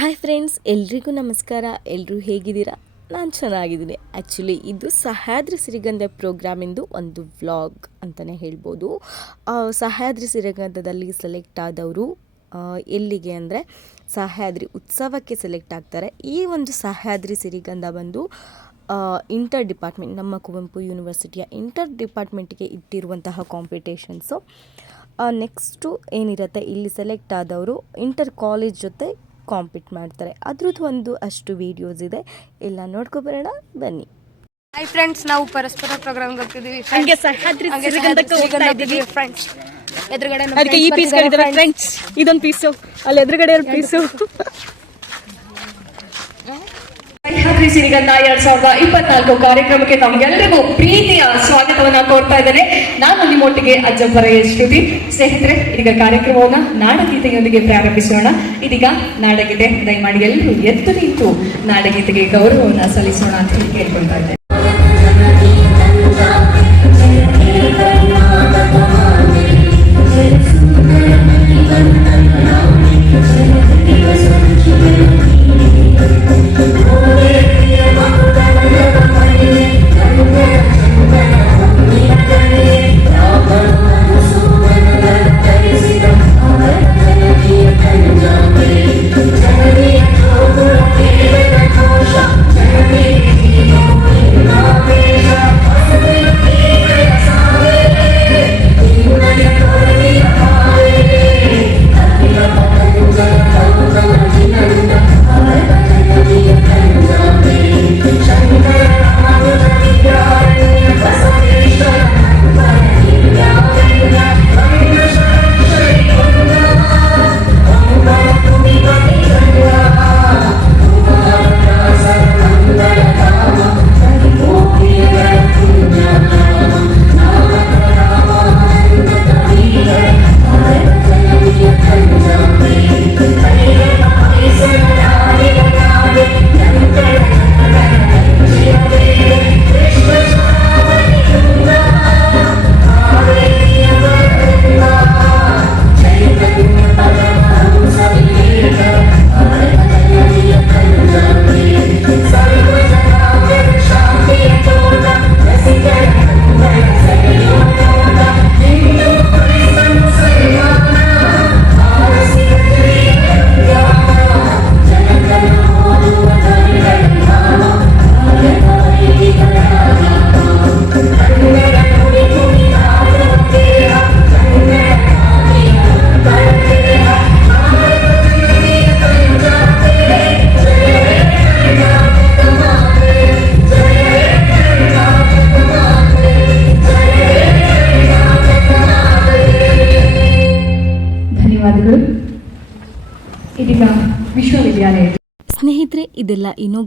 Hi friends, ಎಲ್ರಿಗೂ ನಮಸ್ಕಾರ. ಎಲ್ಲರೂ ಹೇಗಿದ್ದೀರಾ? ನಾನು ಚೆನ್ನಾಗಿದ್ದೀನಿ. ಆ್ಯಕ್ಚುಲಿ ಇದು ಸಹ್ಯಾದ್ರಿ ಸಿರಿಗಂಧ ಪ್ರೋಗ್ರಾಮಿಂದು ಒಂದು ವ್ಲಾಗ್ ಅಂತಲೇ ಹೇಳ್ಬೋದು. ಸಹ್ಯಾದ್ರಿ ಸಿರಿಗಂಧದಲ್ಲಿ ಸೆಲೆಕ್ಟ್ ಆದವರು ಎಲ್ಲಿಗೆ ಅಂದರೆ ಸಹ್ಯಾದ್ರಿ ಉತ್ಸವಕ್ಕೆ ಸೆಲೆಕ್ಟ್ ಆಗ್ತಾರೆ. ಈ ಒಂದು ಸಹ್ಯಾದ್ರಿ ಸಿರಿಗಂಧ ಬಂದು ಇಂಟರ್ ಡಿಪಾರ್ಟ್ಮೆಂಟ್, ನಮ್ಮ ಕುವೆಂಪು ಯೂನಿವರ್ಸಿಟಿಯ ಇಂಟರ್ ಡಿಪಾರ್ಟ್ಮೆಂಟಿಗೆ ಇಟ್ಟಿರುವಂತಹ ಕಾಂಪಿಟೇಷನ್ಸು. ನೆಕ್ಸ್ಟು ಏನಿರುತ್ತೆ, ಇಲ್ಲಿ ಸೆಲೆಕ್ಟ್ ಆದವರು ಇಂಟರ್ ಕಾಲೇಜ್ ಜೊತೆ ಕಾಂಪೀಟ್ ಮಾಡ್ತಾರೆ. ಅದ್ರದ್ದು ಒಂದು ಅಷ್ಟು ವೀಡಿಯೋಸ್ ಇದೆ. ಎಲ್ಲ ನೋಡ್ಕೊಬರೋಣ ಬನ್ನಿ. ಹಾಯ್ ಫ್ರೆಂಡ್ಸ್ ನಾವು ಪರಸ್ಪರ ಪ್ರೋಗ್ರಾಮ್ ಹೋಗ್ತಿದೀವಿ ಹಂಗೆ ಸಹ್ಯಾದ್ರಿ ಸಿರಿಗಂಧಕ್ಕೆ ಹೋಗ್ತಾ ಇದ್ದೀವಿ. ಫ್ರೆಂಡ್ಸ್ ಎದುರುಗಡೆ ನಮ್ಮ ಅದಕ್ಕೆ ಈ friends ಪೀಸ್ ಫ್ರೆಂಡ್ಸ್ ಇದೊಂದು ಪೀಸು ಅಲ್ಲಿ ಎದುರುಗಡೆ ಎರಡು ಪೀಸು ಸಹ್ಯಾದ್ರಿ ಸಿರಿಗಂಧ ಎರಡ್ ಸಾವಿರದ ಇಪ್ಪತ್ನಾಲ್ಕು ಕಾರ್ಯಕ್ರಮಕ್ಕೆ ತಮಗೆಲ್ಲರಿಗೂ ಪ್ರೀತಿಯ ಸ್ವಾಗತವನ್ನ ಕೋರ್ತಾ ಇದ್ದೇನೆ. ನಾನು ನಿಮ್ಮೊಟ್ಟಿಗೆ ಅಜ್ಜಪ್ಪರ ಶ್ರುತಿ. ಸ್ನೇಹಿತರೆ, ಇದೀಗ ಕಾರ್ಯಕ್ರಮವನ್ನ ನಾಡಗೀತೆಯೊಂದಿಗೆ ಪ್ರಾರಂಭಿಸೋಣ. ಇದೀಗ ನಾಡಗೀತೆ, ದಯಮಾಡಿ ಎಲ್ಲರೂ ಎದ್ದು ನಿಂತು ನಾಡಗೀತೆಗೆ ಗೌರವವನ್ನ ಸಲ್ಲಿಸೋಣ ಅಂತ ಹೇಳಿ ಕೇಳ್ಕೊಳ್ತಾ ಇದ್ದೇನೆ.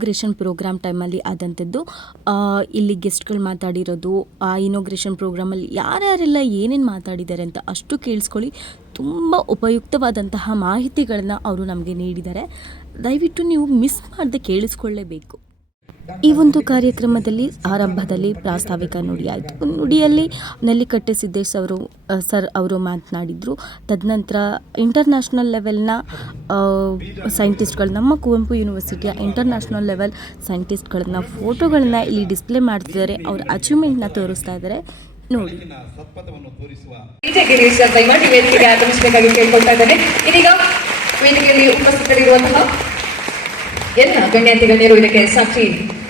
ಇನೋಗ್ರೇಷನ್ ಪ್ರೋಗ್ರಾಮ್ ಟೈಮಲ್ಲಿ ಆದಂಥದ್ದು. ಇಲ್ಲಿ ಗೆಸ್ಟ್ಗಳು ಮಾತಾಡಿರೋದು, ಆ ಇನೋಗ್ರೇಷನ್ ಪ್ರೋಗ್ರಾಮಲ್ಲಿ ಯಾರ್ಯಾರೆಲ್ಲ ಏನೇನು ಮಾತಾಡಿದ್ದಾರೆ ಅಂತ ಅಷ್ಟು ಕೇಳಿಸ್ಕೊಳ್ಳಿ. ತುಂಬ ಉಪಯುಕ್ತವಾದಂತಹ ಮಾಹಿತಿಗಳನ್ನು ಅವರು ನಮಗೆ ನೀಡಿದ್ದಾರೆ. ದಯವಿಟ್ಟು ನೀವು ಮಿಸ್ ಮಾಡದೆ ಕೇಳಿಸ್ಕೊಳ್ಳೇಬೇಕು. ಈ ಒಂದು ಕಾರ್ಯಕ್ರಮದಲ್ಲಿ ಆರಂಭದಲ್ಲಿ ಪ್ರಾಸ್ತಾವಿಕ ನುಡಿಯಾಯಿತು ನುಡಿಯಲ್ಲಿ ನೆಲ್ಲಿಕಟ್ಟೆ ಸಿದ್ದೇಶ್ ಅವರು ಸರ್ ಅವರು ಮಾತನಾಡಿದರು. ತದನಂತರ ಇಂಟರ್ನ್ಯಾಷನಲ್ ಲೆವೆಲ್ನ ಸೈಂಟಿಸ್ಟ್ಗಳು ನಮ್ಮ ಕುವೆಂಪು ಯೂನಿವರ್ಸಿಟಿಯ ಇಂಟರ್ನ್ಯಾಷನಲ್ ಲೆವೆಲ್ ಸೈಂಟಿಸ್ಟ್ಗಳನ್ನ ಫೋಟೋಗಳನ್ನ ಇಲ್ಲಿ ಡಿಸ್ಪ್ಲೇ ಮಾಡ್ತಿದ್ದಾರೆ. ಅವ್ರ ಅಚೀವ್ಮೆಂಟ್ನ ತೋರಿಸ್ತಾ ಇದ್ದಾರೆ. ನೋಡಿ. ಉಪಸ್ಥಿತರಿರುವಂತಹ ಎಲ್ಲ ಗಣ್ಯಾತಿ ಗಣ್ಯರು ಇದಕ್ಕೆ ಸಾಕ್ಷಿ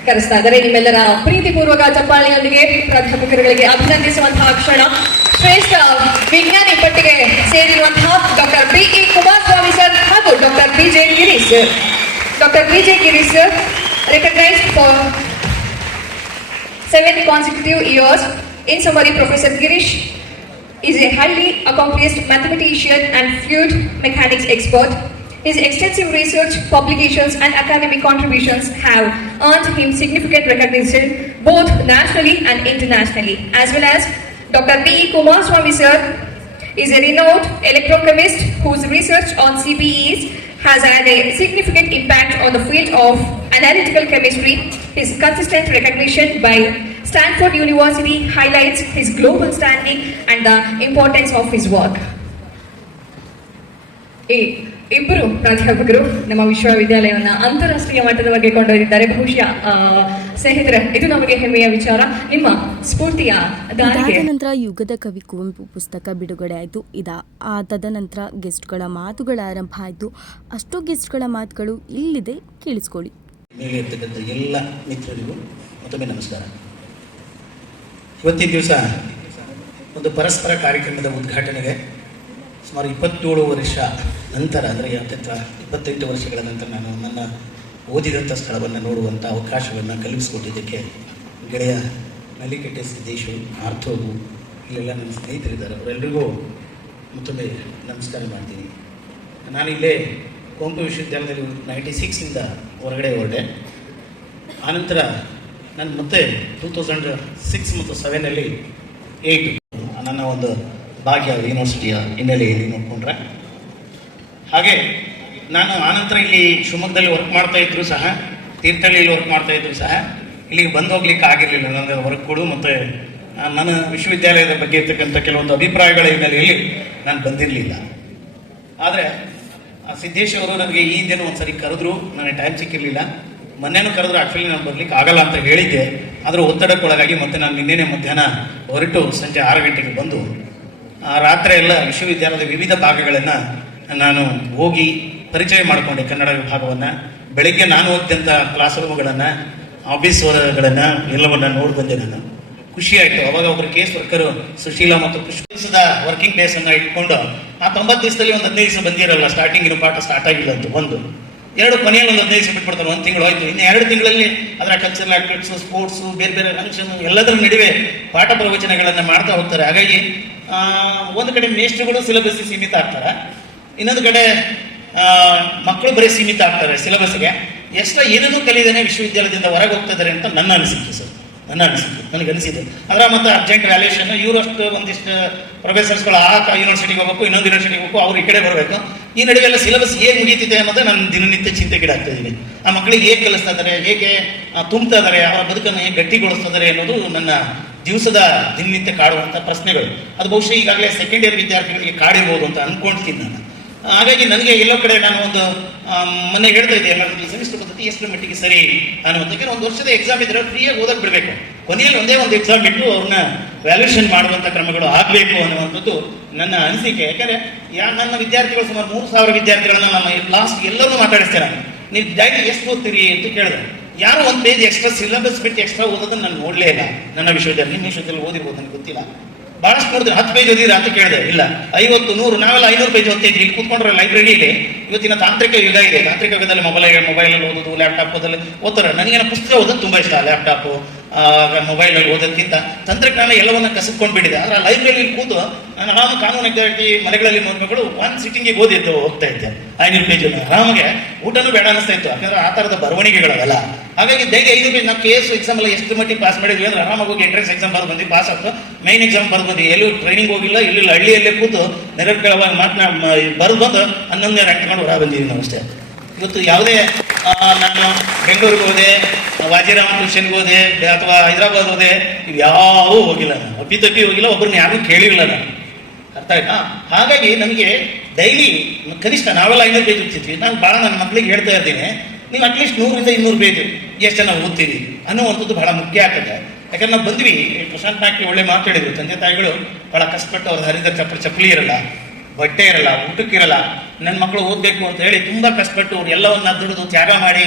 ಕರೆಸ್ತಾ ಇದ್ದಾರೆ ನಿಮ್ಮೆಲ್ಲರ ಪ್ರೀತಿಪೂರ್ವಕ ಚಪ್ಪಾಳೆಯೊಂದಿಗೆ ಪ್ರಾಧ್ಯಾಪಕರುಗಳಿಗೆ ಅಭಿನಂದಿಸುವಂತಹ ಕ್ಷಣ ಶ್ರೇಷ್ಠ ವಿಜ್ಞಾನಿ ಪಟ್ಟಿಗೆ ಸೇರಿರುವಂತಹ doctor B E Kumaraswamy sir ಹಾಗೂ doctor B J Girish doctor B J Girish recognised for seven consecutive years. In summary, Professor Girish is a highly accomplished mathematician and fluid expert. His extensive research, publications, and academic contributions have earned him significant recognition both nationally and internationally, as well as Dr. B. Kumar Swami sir is a renowned electrochemist whose research on CPEs has had a significant impact on the field of analytical chemistry. His consistent recognition by Stanford University highlights his global standing and the importance of his work. A. ಇಬ್ಬರು ಪ್ರಾಧ್ಯಾಪಕರು ನಮ್ಮ ವಿಶ್ವವಿದ್ಯಾಲಯವನ್ನ ಅಂತಾರಾಷ್ಟ್ರೀಯ ಮಟ್ಟದವರೆಗೆ ಕೊಂಡೊಯ್ದಿದ್ದಾರೆ. ಬಹುಶಃ ಆ, ಸ್ನೇಹಿತರೆ ಇದು ನಮಗೆ ಹೆಮ್ಮೆಯ ವಿಚಾರ. ನಿಮ್ಮ ಸ್ಫೂರ್ತಿಯ ನಂತರ ಯುಗದ ಕವಿ ಕುವೆಂಪು ಪುಸ್ತಕ ಬಿಡುಗಡೆ ಆಯಿತು. ಇದ ಆ ತದನಂತರ ಗೆಸ್ಟ್ಗಳ ಮಾತುಗಳ ಆರಂಭ ಆಯಿತು. ಅಷ್ಟು ಗೆಸ್ಟ್ಗಳ ಮಾತುಗಳು ಇಲ್ಲಿದೆ. ಕೇಳಿಸ್ಕೊಳ್ಳಿ. ಮೇಲೆ ಇರ್ತಕ್ಕಂಥ ಎಲ್ಲ ಮಿತ್ರರಿಗೂ ಮತ್ತೊಮ್ಮೆ ನಮಸ್ಕಾರ. ಇವತ್ತಿನ ದಿವಸ ಒಂದು ಪರಸ್ಪರ ಕಾರ್ಯಕ್ರಮದ ಉದ್ಘಾಟನೆಗೆ ಸುಮಾರು ಇಪ್ಪತ್ತೇಳು ವರ್ಷ ನಂತರ, ಅಂದರೆ ಅತ್ಯಂತ ಇಪ್ಪತ್ತೆಂಟು ವರ್ಷಗಳ ನಂತರ ನಾನು ನನ್ನ ಓದಿದಂಥ ಸ್ಥಳವನ್ನು ನೋಡುವಂಥ ಅವಕಾಶವನ್ನು ಕಲ್ಪಿಸಿಕೊಟ್ಟಿದ್ದಕ್ಕೆ ಗೆಳೆಯ ನಲಿಕಟ್ಟೆ ಸಿದ್ದೇಶು ಆರ್ಥೋಗು ಇಲ್ಲೆಲ್ಲ ನನ್ನ ಸ್ನೇಹಿತರಿದ್ದಾರೆ. ಅವರೆಲ್ಲರಿಗೂ ಮತ್ತೊಮ್ಮೆ ನಮಸ್ಕಾರ ಮಾಡ್ತೀನಿ. ನಾನು ಇಲ್ಲೇ ಕೊಂಪು ವಿಶ್ವವಿದ್ಯಾಲಯದಲ್ಲಿ ನೈಂಟಿ ಸಿಕ್ಸಿಂದ ಹೊರಗಡೆ ಹೊರಡೆ ಆನಂತರ ನಾನು ಮತ್ತೆ ಟೂ ತೌಸಂಡ್ ಸಿಕ್ಸ್ ಮತ್ತು ಸೆವೆನಲ್ಲಿ ಏಯ್ಟ್ ನನ್ನ ಒಂದು ಭಾಗ್ಯ ಯೂನಿವರ್ಸಿಟಿಯ ಹಿನ್ನೆಲೆಯಲ್ಲಿ ನೋಡಿಕೊಂಡ್ರೆ. ಹಾಗೆ ನಾನು ಆನಂತರ ಇಲ್ಲಿ ಶಿವಮೊಗ್ಗದಲ್ಲಿ ವರ್ಕ್ ಮಾಡ್ತಾ ಇದ್ರು ಸಹ, ತೀರ್ಥಹಳ್ಳಿಯಲ್ಲಿ ವರ್ಕ್ ಮಾಡ್ತಾ ಇದ್ರು ಸಹ, ಇಲ್ಲಿಗೆ ಬಂದು ಹೋಗ್ಲಿಕ್ಕೆ ಆಗಿರಲಿಲ್ಲ. ನನಗೆ ವರ್ಕ್ ಕೊಡು ಮತ್ತು ನನ್ನ ವಿಶ್ವವಿದ್ಯಾಲಯದ ಬಗ್ಗೆ ಇರ್ತಕ್ಕಂಥ ಕೆಲವೊಂದು ಅಭಿಪ್ರಾಯಗಳ ಹಿನ್ನೆಲೆಯಲ್ಲಿ ನಾನು ಬಂದಿರಲಿಲ್ಲ. ಆದರೆ, ಆ ಸಿದ್ದೇಶ್ ಅವರು ನನಗೆ ಈ ಹಿಂದೆನೂ ಒಂದ್ಸರಿ ಕರೆದ್ರು, ನನಗೆ ಟೈಮ್ ಸಿಕ್ಕಿರಲಿಲ್ಲ. ಮೊನ್ನೆನೂ ಕರೆದ್ರು ಆ್ಯಕ್ಚುಲಿ ನಾನು ಬರ್ಲಿಕ್ಕೆ ಆಗಲ್ಲ ಅಂತ ಹೇಳಿದ್ದೆ. ಆದರೆ ಒತ್ತಡಕ್ಕೊಳಗಾಗಿ ಮತ್ತೆ ನಾನು ನಿನ್ನೆನೆ ಮಧ್ಯಾಹ್ನ ಹೊರಟು ಸಂಜೆ ಆರು ಗಂಟೆಗೆ ಬಂದು ಆ ರಾತ್ರಿ ಎಲ್ಲ ವಿಶ್ವವಿದ್ಯಾಲಯದ ವಿವಿಧ ಭಾಗಗಳನ್ನು ನಾನು ಹೋಗಿ ಪರಿಚಯ ಮಾಡಿಕೊಂಡೆ ಕನ್ನಡ ವಿಭಾಗವನ್ನು. ಬೆಳಿಗ್ಗೆ ನಾನು ಓದಿದಂಥ ಕ್ಲಾಸ್ ರೂಮ್ಗಳನ್ನು ಆಫೀಸ್ಗಳನ್ನು ಎಲ್ಲವನ್ನ ನೋಡಿ ಬಂದೆ ನಾನು. ಖುಷಿ ಆಯ್ತು. ಅವಾಗ ಒಬ್ಬರು ಕೇಸ್ ವರ್ಕರು ಸುಶೀಲಾ ಮತ್ತು ಪುಷ್ಪದ ವರ್ಕಿಂಗ್ ಪ್ಲೇಸ್ ಅನ್ನ ಇಟ್ಕೊಂಡು, ಆ ತೊಂಬತ್ತು ದಿವಸದಲ್ಲಿ ಒಂದು ಹದಿನೈದು ದಿವಸ ಬಂದಿರಲ್ಲ ಸ್ಟಾರ್ಟಿಂಗ್ ಇರೋ ಪಾಠ ಸ್ಟಾರ್ಟ್ ಆಗಿಲ್ಲ ಅಂತ ಒಂದು. ಎರಡು ಕೊನೆಯಲ್ಲಿ ಒಂದು ಹದಿನೈದು ದಿವಸ ಬಿಟ್ಬಿಡ್ತಾರೆ, ಒಂದು ತಿಂಗಳು ಆಯ್ತು ಇನ್ನು ಎರಡು ತಿಂಗಳಲ್ಲಿ ಅದರ ಕಲ್ಚರಲ್ ಆಕ್ಟಿವಿಟೀಸ್ ಸ್ಪೋರ್ಟ್ಸ್ ಬೇರೆ ಬೇರೆ ಫಂಕ್ಷನ್ ಎಲ್ಲದರ ನಡುವೆ ಪಾಠ ಪ್ರವಚನಗಳನ್ನು ಮಾಡ್ತಾ ಹೋಗ್ತಾರೆ. ಹಾಗಾಗಿ ಒಂದು ಕಡೆ ಮೇಷ್ಟ್ರುಗಳು ಸಿಲೆಬಸ್ ಸೀಮಿತ ಆಗ್ತಾರೆ. ಇನ್ನೊಂದು ಕಡೆ ಮಕ್ಕಳು ಬರೀ ಸೀಮಿತ ಆಗ್ತಾರೆ ಸಿಲೆಬಸ್ಗೆ. ಎಷ್ಟೋ ಏನೇನು ಕಲಿದೇನೆ ವಿಶ್ವವಿದ್ಯಾಲಯದಿಂದ ಹೊರಗೆ ಹೋಗ್ತಿದ್ದಾರೆ ಅಂತ ನನ್ನ ಅನಿಸಿಕೆ ಸರ್. ನನ್ನ ಅನಿಸಿಕೆ, ನನಗೆ ಅನಿಸಿದೆ. ಅದರ ಮತ್ತೆ ಅರ್ಜೆಂಟ್ ವ್ಯಾಲ್ಯೂಷನ್ ಇವರಷ್ಟು ಒಂದಿಷ್ಟು ಪ್ರೊಫೆಸರ್ಸ್ಗಳು ಆ ಯೂನಿವರ್ಸಿಟಿಗೆ ಹೋಗಬೇಕು, ಇನ್ನೊಂದು ಯೂನಿವರ್ಸಿಟಿಗೆ ಹೋಗಬೇಕು, ಅವ್ರು ಈ ಕಡೆ ಬರಬೇಕು. ಈ ನಡುವೆ ಎಲ್ಲ ಸಿಲೆಬಸ್ ಹೇಗೆ ಮುಗಿಯುತ್ತಿದೆ ಅನ್ನೋದೇ ನಾನು ದಿನನಿತ್ಯ ಚಿಂತೆಗೀಡಾಗ್ತಾ ಆ ಮಕ್ಕಳಿಗೆ ಹೇಗೆ ಕಲಿಸ್ತಾ ಇದ್ದಾರೆ ಹೇಗೆ ತುಂಬ್ತಾ ಇದ್ದಾರೆ ಅವರ ಬದುಕನ್ನು ಹೇಗೆ ಗಟ್ಟಿಗೊಳಿಸ್ತಾ ಇದ್ದಾರೆ ಅನ್ನೋದು ನನ್ನ ದಿವಸದ ದಿನನಿತ್ಯ ಕಾಡುವಂಥ ಪ್ರಶ್ನೆಗಳು. ಅದು ಬಹುಶಃ ಈಗಾಗಲೇ ಸೆಕೆಂಡ್ ಇಯರ್ ವಿದ್ಯಾರ್ಥಿಗಳಿಗೆ ಕಾಡಿರ್ಬೋದು ಅಂತ ಅನ್ಕೊಳ್ತೀನಿ ನಾನು. ಹಾಗಾಗಿ ನನಗೆ ಎಲ್ಲೋ ಕಡೆ ನಾನು ಒಂದು ಮೊನ್ನೆ ಹೇಳ್ತಾ ಇದ್ದೆ ಎಲ್ಲರಿಗೂ ಸೆಮಿಸ್ಟರ್ ಪದ್ಧತಿ ಎಷ್ಟು ಮಟ್ಟಿಗೆ ಸರಿ ಅನ್ನುವಂಥ ಯಾಕಂದ್ರೆ ಒಂದು ವರ್ಷದ ಎಕ್ಸಾಮ್ ಇದ್ರೆ ಫ್ರೀಯಾಗಿ ಓದಕ್ಕೆ ಬಿಡಬೇಕು. ಕೊನೆಯಲ್ಲಿ ಒಂದೇ ಒಂದು ಎಕ್ಸಾಮ್ ಇಟ್ಟು ಅವ್ರನ್ನ ವ್ಯಾಲ್ಯೂಷನ್ ಮಾಡುವಂಥ ಕ್ರಮಗಳು ಆಗಬೇಕು ಅನ್ನುವಂಥದ್ದು ನನ್ನ ಅನಿಸಿಕೆ. ಯಾಕಂದರೆ ಯಾ, ನನ್ನ ವಿದ್ಯಾರ್ಥಿಗಳು ಸುಮಾರು ಮೂರು ಸಾವಿರ ವಿದ್ಯಾರ್ಥಿಗಳನ್ನ ನಾನು ಲಾಸ್ಟ್ ಎಲ್ಲರೂ ಮಾತಾಡಿಸ್ತೇನೆ ನೀವು ಡೈಲಿ ಎಷ್ಟು ಓದ್ತೀರಿ ಅಂತ ಕೇಳಿದೆ. ಯಾರು ಒಂದು ಪೇಜ್ ಎಕ್ಸ್ಟ್ರಾ ಸಿಲೆಬಸ್ ಬಿಟ್ಟು ಎಕ್ಸ್ಟ್ರಾ ಓದೋದನ್ನ ನಾನು ನೋಡಲೇ ಇಲ್ಲ. ನನ್ನ ವಿಶ್ವವಿದ್ಯಾಲಯ ನಿಮ್ಮ ವಿಷಯದಲ್ಲಿ ಓದಿರ್ಬೋದು ನನಗೆ ಗೊತ್ತಿಲ್ಲ. ಬಹಳಷ್ಟು ನೋಡಿದ್ರೆ ಹತ್ತು ಪೇಜ್ ಓದಿದ್ರೆ ಅಂತ ಕೇಳಿದೆ. ಇಲ್ಲ. ಐವತ್ತು, ನೂರು, ನಾವೆಲ್ಲ ಐನೂರು ಪೇಜ್ ಓದ್ತಾ ಇದ್ವಿ. ಇಲ್ಲಿ ಕೂತ್ಕೊಂಡ್ರೆ ಲೈಬ್ರರಿಲಿ ಇವತ್ತಿನ ತಾಂತ್ರಿಕ ಯುಗ ಇದೆ. ತಾಂತ್ರಿಕ ಯುಗದಲ್ಲಿ ಮೊಬೈಲ್ ಮೊಬೈಲಲ್ಲಿ ಓದೋದು ಲ್ಯಾಪ್ಟಾಪ್ ಓದಲ್ಲಿ ಓದ್ತಾರೆ. ನನಗೇನು ಪುಸ್ತಕ ಓದೋದು ತುಂಬಾ ಇಷ್ಟ. ಲ್ಯಾಪ್ಟಾಪು ಮೊಬೈಲಲ್ಲಿ ಓದೋದಕ್ಕಿಂತ ತಂತ್ರಜ್ಞಾನ ಎಲ್ಲವನ್ನ ಕಸಿದ್ಕೊಂಡು ಬಿಟ್ಟಿದೆ. ಆದ್ರೆ ಲೈಬ್ರರಿಲಿ ಕೂತು ನಾನು ಆರಾಮ ಕಾನೂನು ಎಗ್ದಾಟಿ ಮನೆಗಳಲ್ಲಿ ನೋಡ್ಬೇಕು ಒನ್ ಸಿಟ್ಟಿಂಗಿಗೆ ಓದಿದ್ದು ಹೋಗ್ತಾ ಇದ್ದೆ. ಐನೂರು ಪೇಜ್ ಆರಾಮಾಗೆ ಊಟನೂ ಬೇಡ ಅನಿಸ್ತಾ ಇತ್ತು. ಯಾಕಂದ್ರೆ ಆ ಥರದ ಬರವಣಿಗೆಗಳಲ್ಲ ಹಾಗಾಗಿ ಧೈರ್ಯ ಐದು ಪೇಜ್ ನಾವು ಕೆ ಎಸ್ ಎಕ್ಸಾಮ್ ಎಲ್ಲ ಎಷ್ಟು ಮಟ್ಟಿಗೆ ಪಾಸ್ ಮಾಡಿದ್ವಿ ಅಂದ್ರೆ ಆರಾಮಾಗಿ ಹೋಗಿ ಎಂಟ್ರೆನ್ಸ್ ಎಕ್ಸಾಮ್ ಬರೆದು ಪಾಸ್ ಆಗ್ತು ಮೈನ್ ಎಕ್ಸಾಮ್ ಬರೆದು ಬಂದ್ವಿ. ಎಲ್ಲೂ ಟ್ರೈನಿಂಗ್ ಹೋಗಿಲ್ಲ ಇಲ್ಲಿ ಹಳ್ಳಿಯಲ್ಲೇ ಕೂತು ನಿರರ್ಗಳವಾಗಿ ಮಾತನಾಡಿ ಬರೆದು ಬಂದು ಹನ್ನೊಂದನೇ ರ್ಯಾಂಕ್ ತಗೊಂಡು ಹೊರ ಬಂದಿದ್ದೀನಿ ನಾವು ಅಷ್ಟೇ. ಇವತ್ತು ಯಾವುದೇ ನಾನು ಬೆಂಗಳೂರಿಗೆ ಹೋದೆ, ವಾಜಿರಾಮ ಟ್ಯೂಷನ್ಗೆ ಹೋದೆ ಅಥವಾ ಹೈದರಾಬಾದ್ ಹೋದೆ ಇವು ಯಾವೂ ಹೋಗಿಲ್ಲ ನಾನು. ಅಪ್ಪಿ ತಪ್ಪಿ ಹೋಗಿಲ್ಲ ಒಬ್ಬರನ್ನ ಯಾರು ಕೇಳಿರಲಿಲ್ಲ ನಾನು. ಅರ್ಥ ಆಯ್ತಾ? ಹಾಗಾಗಿ ನನಗೆ ಡೈಲಿ ಕನಿಷ್ಠ ನಾವೆಲ್ಲ ಐನೂರು ಪೇಜ್ ಓದ್ತಿದ್ವಿ. ನಾನು ಭಾಳ ನನ್ನ ಮಕ್ಕಳಿಗೆ ಹೇಳ್ತಾ ಇರ್ತೀನಿ, ನೀವು ಅಟ್ಲೀಸ್ಟ್ ನೂರಿಂದ ಇನ್ನೂರು ಪೇಜ್ ಎಷ್ಟು ಜನ ಓದ್ತೀರಿ ಅನ್ನುವಂಥದ್ದು ಬಹಳ ಮುಖ್ಯ ಆಗ್ತದೆ. ಯಾಕಂದ್ರೆ ನಾವು ಬಂದ್ವಿ, ಪ್ರಶಾಂತ್ ನಾಯ್ಕಿ ಒಳ್ಳೆ ಮಾತಾಡಿದ್ರು, ತಂದೆ ತಾಯಿಗಳು ಬಹಳ ಕಷ್ಟಪಟ್ಟು ಅವ್ರ ಹರಿದ ಚಪ್ಪಲಿ ಚಪ್ಪಲಿ ಇರಲ್ಲ. ಬಟ್ಟೆ ಇರಲ್ಲ ಊಟಕ್ಕಿರಲ್ಲ ನನ್ನ ಮಕ್ಕಳು ಓದಬೇಕು ಅಂತ ಹೇಳಿ ತುಂಬಾ ಕಷ್ಟಪಟ್ಟು ಅವ್ರು ಎಲ್ಲವನ್ನ ದುಡಿದು ತ್ಯಾಗ ಮಾಡಿ